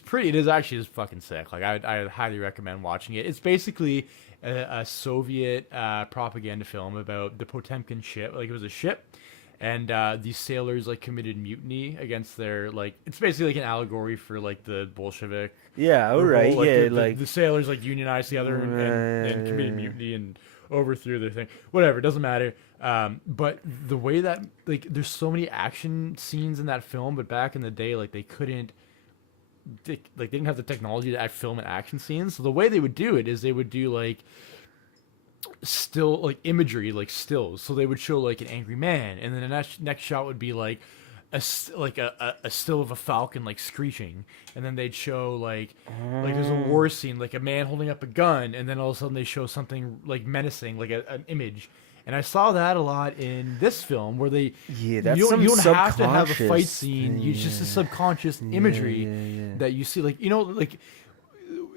pretty. It is actually just fucking sick. Like I highly recommend watching it. It's basically a Soviet propaganda film about the Potemkin ship. Like it was a ship, and these sailors like committed mutiny against their like. It's basically like an allegory for like the Bolshevik. Yeah, all revolt. right. Like, Yeah, the sailors like unionized together and committed mutiny and overthrew their thing. Whatever, it doesn't matter. But the way that like there's so many action scenes in that film, but back in the day, like they couldn't. They didn't have the technology to film an action scenes. So the way they would do it is they would do like still like imagery, like stills. So they would show like an angry man, and then the next shot would be like a still of a falcon like screeching, and then they'd show like there's a war scene, like a man holding up a gun, and then all of a sudden they show something like menacing, like an image. And I saw that a lot in this film, where they that's you don't some have to have a fight subconscious scene. You just a thing. subconscious imagery yeah. that you see, like like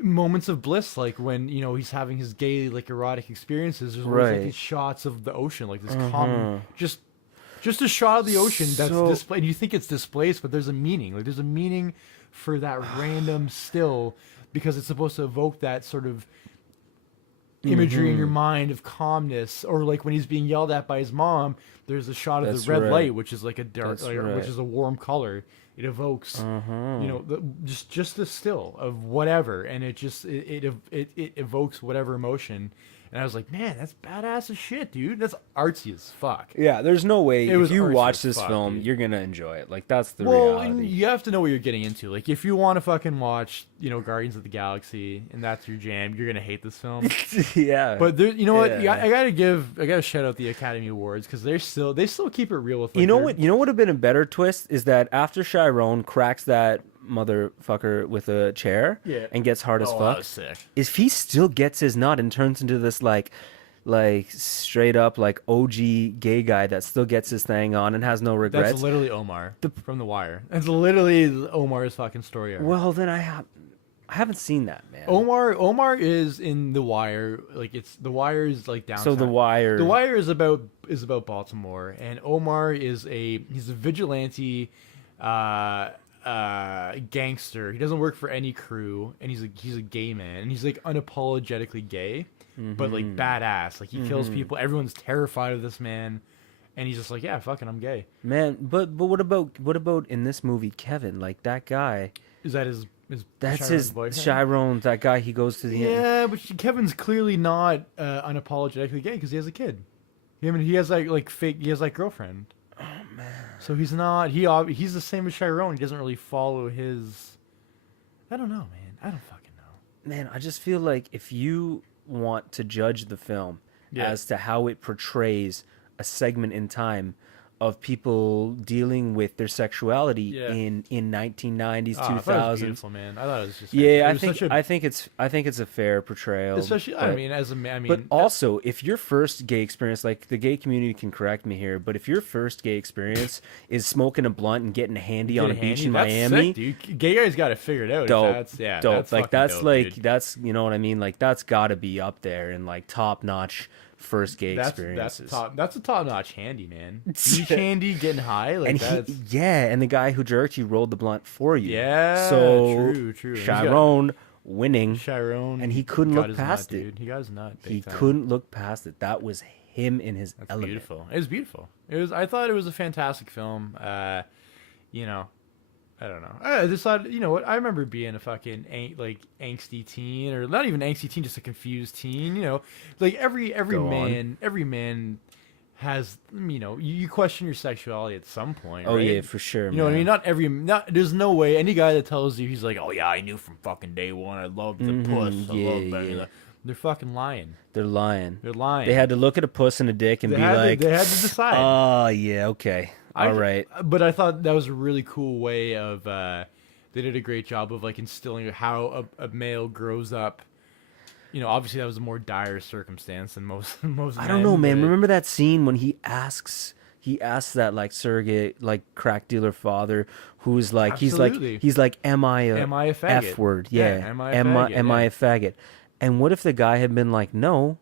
moments of bliss, like when he's having his gay like erotic experiences. There's always like Right. these shots of the ocean, like this common just a shot of the ocean that's displayed. You think it's displaced, but there's a meaning. Like there's a meaning for that random still because it's supposed to evoke that sort of imagery in your mind of calmness, or like when he's being yelled at by his mom, there's a shot of That's the red right. light, which is like a dark, That's like, right. which is a warm color. It evokes, just a still of whatever, and it just it evokes whatever emotion. And I was like, man, that's badass as shit, dude. That's artsy as fuck. Yeah, there's no way It was if you artsy watch as this fuck, film, dude. you're gonna enjoy it. Like that's the Well, and reality. you have to know what you're getting into. Like, if you want to fucking watch, Guardians of the Galaxy, and that's your jam, you're gonna hate this film. Yeah, But there, you know what? Yeah. I gotta shout out the Academy Awards because they still keep it real with. Like, you know what would have been a better twist is that after Chiron cracks that motherfucker with a chair Yeah. and gets hard as Oh, that fuck. was sick. If he still gets his nut and turns into this like straight up like OG gay guy that still gets his thing on and has no regrets. That's literally Omar from The Wire. That's literally Omar's fucking story arc. Well, then I haven't seen that, man. Omar is in The Wire. Like The Wire is like downtown. So The Wire is about Baltimore, and Omar he's a vigilante gangster. He doesn't work for any crew, and he's a gay man, and he's like unapologetically gay, but like badass. Like he kills people. Everyone's terrified of this man, and he's just like, yeah, fucking, I'm gay. Man, but what about in this movie, Kevin? Like that guy. Is that his That's Chiron's his boyfriend? Chiron. That guy. He goes to the Yeah, but Kevin's clearly not unapologetically gay because he has a kid. I mean, he has like fake. He has like girlfriend. Oh man. So he's not. He's the same as Chiron. He doesn't really follow his. I don't know, man. I don't fucking know. Man, I just feel like if you want to judge the film as to how it portrays a segment in time of people dealing with their sexuality in 1990s, I thought it was 2000s. beautiful, man. I thought it was just. Yeah, it was I think it's a fair portrayal. Especially, but, I mean, but also, if your first gay experience, like the gay community can correct me here, but if your first gay experience is smoking a blunt and getting handy on a beach in Miami, sick, dude. Gay guys got to figure it out. dope, That's dope. Like that's that's dope, like dude. that's you know what I mean. Like that's got to be up there in like top notch first gay experiences. That's a top notch handy, man. Beach handy, getting high, like And that's. and the guy who jerked you rolled the blunt for you. Yeah, so true. Chiron winning. Chiron, and he couldn't got look his past nut, it. Dude. He got his nut. Big He time. couldn't look past it. That was him in his That's element. beautiful. It was beautiful. I thought it was a fantastic film. You know, I don't know. I decided, you know what? I remember being a fucking angsty teen, or not even angsty teen, just a confused teen. You know, like every Go man has, you know, you question your sexuality at some point. Oh right? yeah, for sure. You know what I mean? There's no way any guy that tells you he's like, oh yeah, I knew from fucking day one, I loved the puss. I loved that. yeah. They're fucking lying. They're lying. They're lying. They had to look at a puss and a dick and be like, they had to decide. oh yeah, okay, all right. But I thought that was a really cool way of. They did a great job of like instilling how a male grows up. You know, obviously that was a more dire circumstance than most. I don't know, man. but- Remember that scene when he asks that like surrogate, like crack dealer father, who's like, Absolutely. he's like, am I a faggot? F word? Yeah. Am I a am faggot? I a faggot? And what if the guy had been like, no?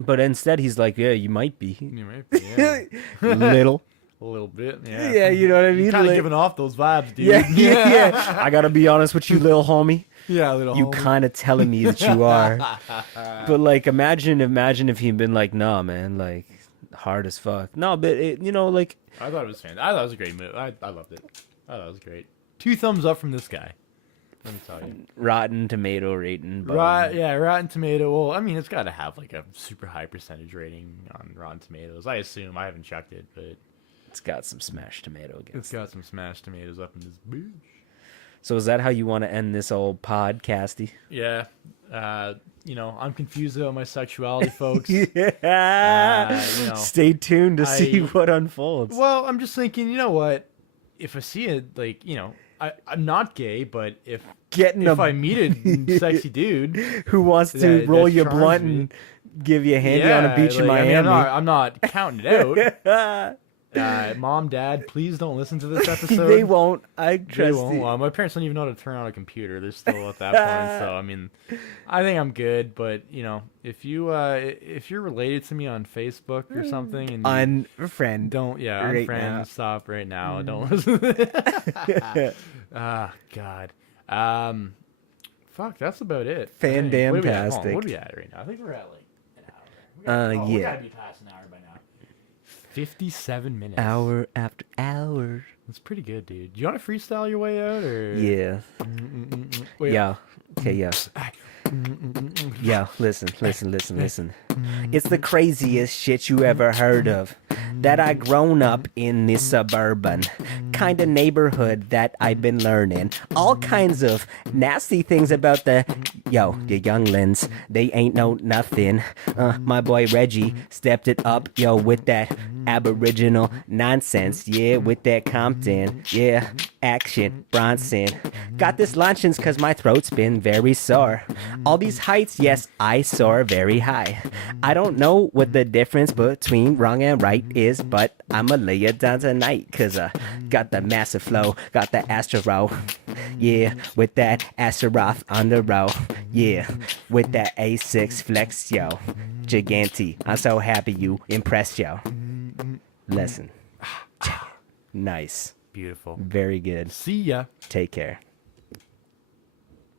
But instead he's like, yeah, you might be. You might be, yeah. Little. A little bit, yeah. Yeah, you know what I mean? Kind of Like- giving off those vibes, dude. Yeah. I gotta be honest with you, little homie. Yeah, little You homie. kind of telling me that you are. But like, imagine if he'd been like, nah, man, like hard as fuck. No, but it, you know, like, I thought it was fantastic. I thought it was a great movie. I loved it. I thought it was great. 2 thumbs up from this guy. Let me tell you. Rotten Tomato rating. But Rotten Tomato. Well, I mean, it's got to have like a super high percentage rating on Rotten Tomatoes. I assume. I haven't checked it, but it's got some smashed tomato against it's got some smashed tomatoes up in this bitch. So is that how you want to end this old podcasty? Yeah. You know, I'm confused about my sexuality, folks. Yeah. You know, Stay tuned to see what unfolds. Well, I'm just thinking, you know what? If I see it, like, you know, I'm not gay, but if I meet a sexy dude who wants to that roll you a charms blunt me, and give you a handy on a beach in like, I mean, Miami. I'm not counting it out. Mom, Dad, please don't listen to this episode. They won't. I They trust won't. you. Well, my parents don't even know how to turn on a computer. They're still at that point. So I mean, I think I'm good. But you know, if you're related to me on Facebook or something, and you Unfriend. don't, right unfriend, now. stop right now. Don't listen. Ah, God. Fuck, that's about it. Fan-damn-tastic. What are we at right now? I think we're at like an hour. We Yeah. gotta be past an hour by now. 57 minutes. Hour after hour. That's pretty good, dude. Do you want to freestyle your way out, or Yeah. Wait, Yeah. Okay, yeah. Yeah, listen. It's the craziest shit you ever heard of. That I grown up in this suburban kind of neighborhood that I've been learning all kinds of nasty things about the Yo, the younglings, they ain't know nothing. My boy Reggie stepped it up, yo, with that Aboriginal nonsense. Yeah, with that Compton. Yeah, action, Bronson. Got this luncheons cause my throat's been very sore. All these heights, yes, I soar very high. I don't know what the difference between wrong and right is, but I'ma lay it down tonight cause got the massive flow, got the Astro. Yeah, with that Astaroth on the row. Yeah, with that A6 flex, yo. Gigante, I'm so happy you impressed, yo. Listen. Nice. Beautiful. Very good. See ya. Take care.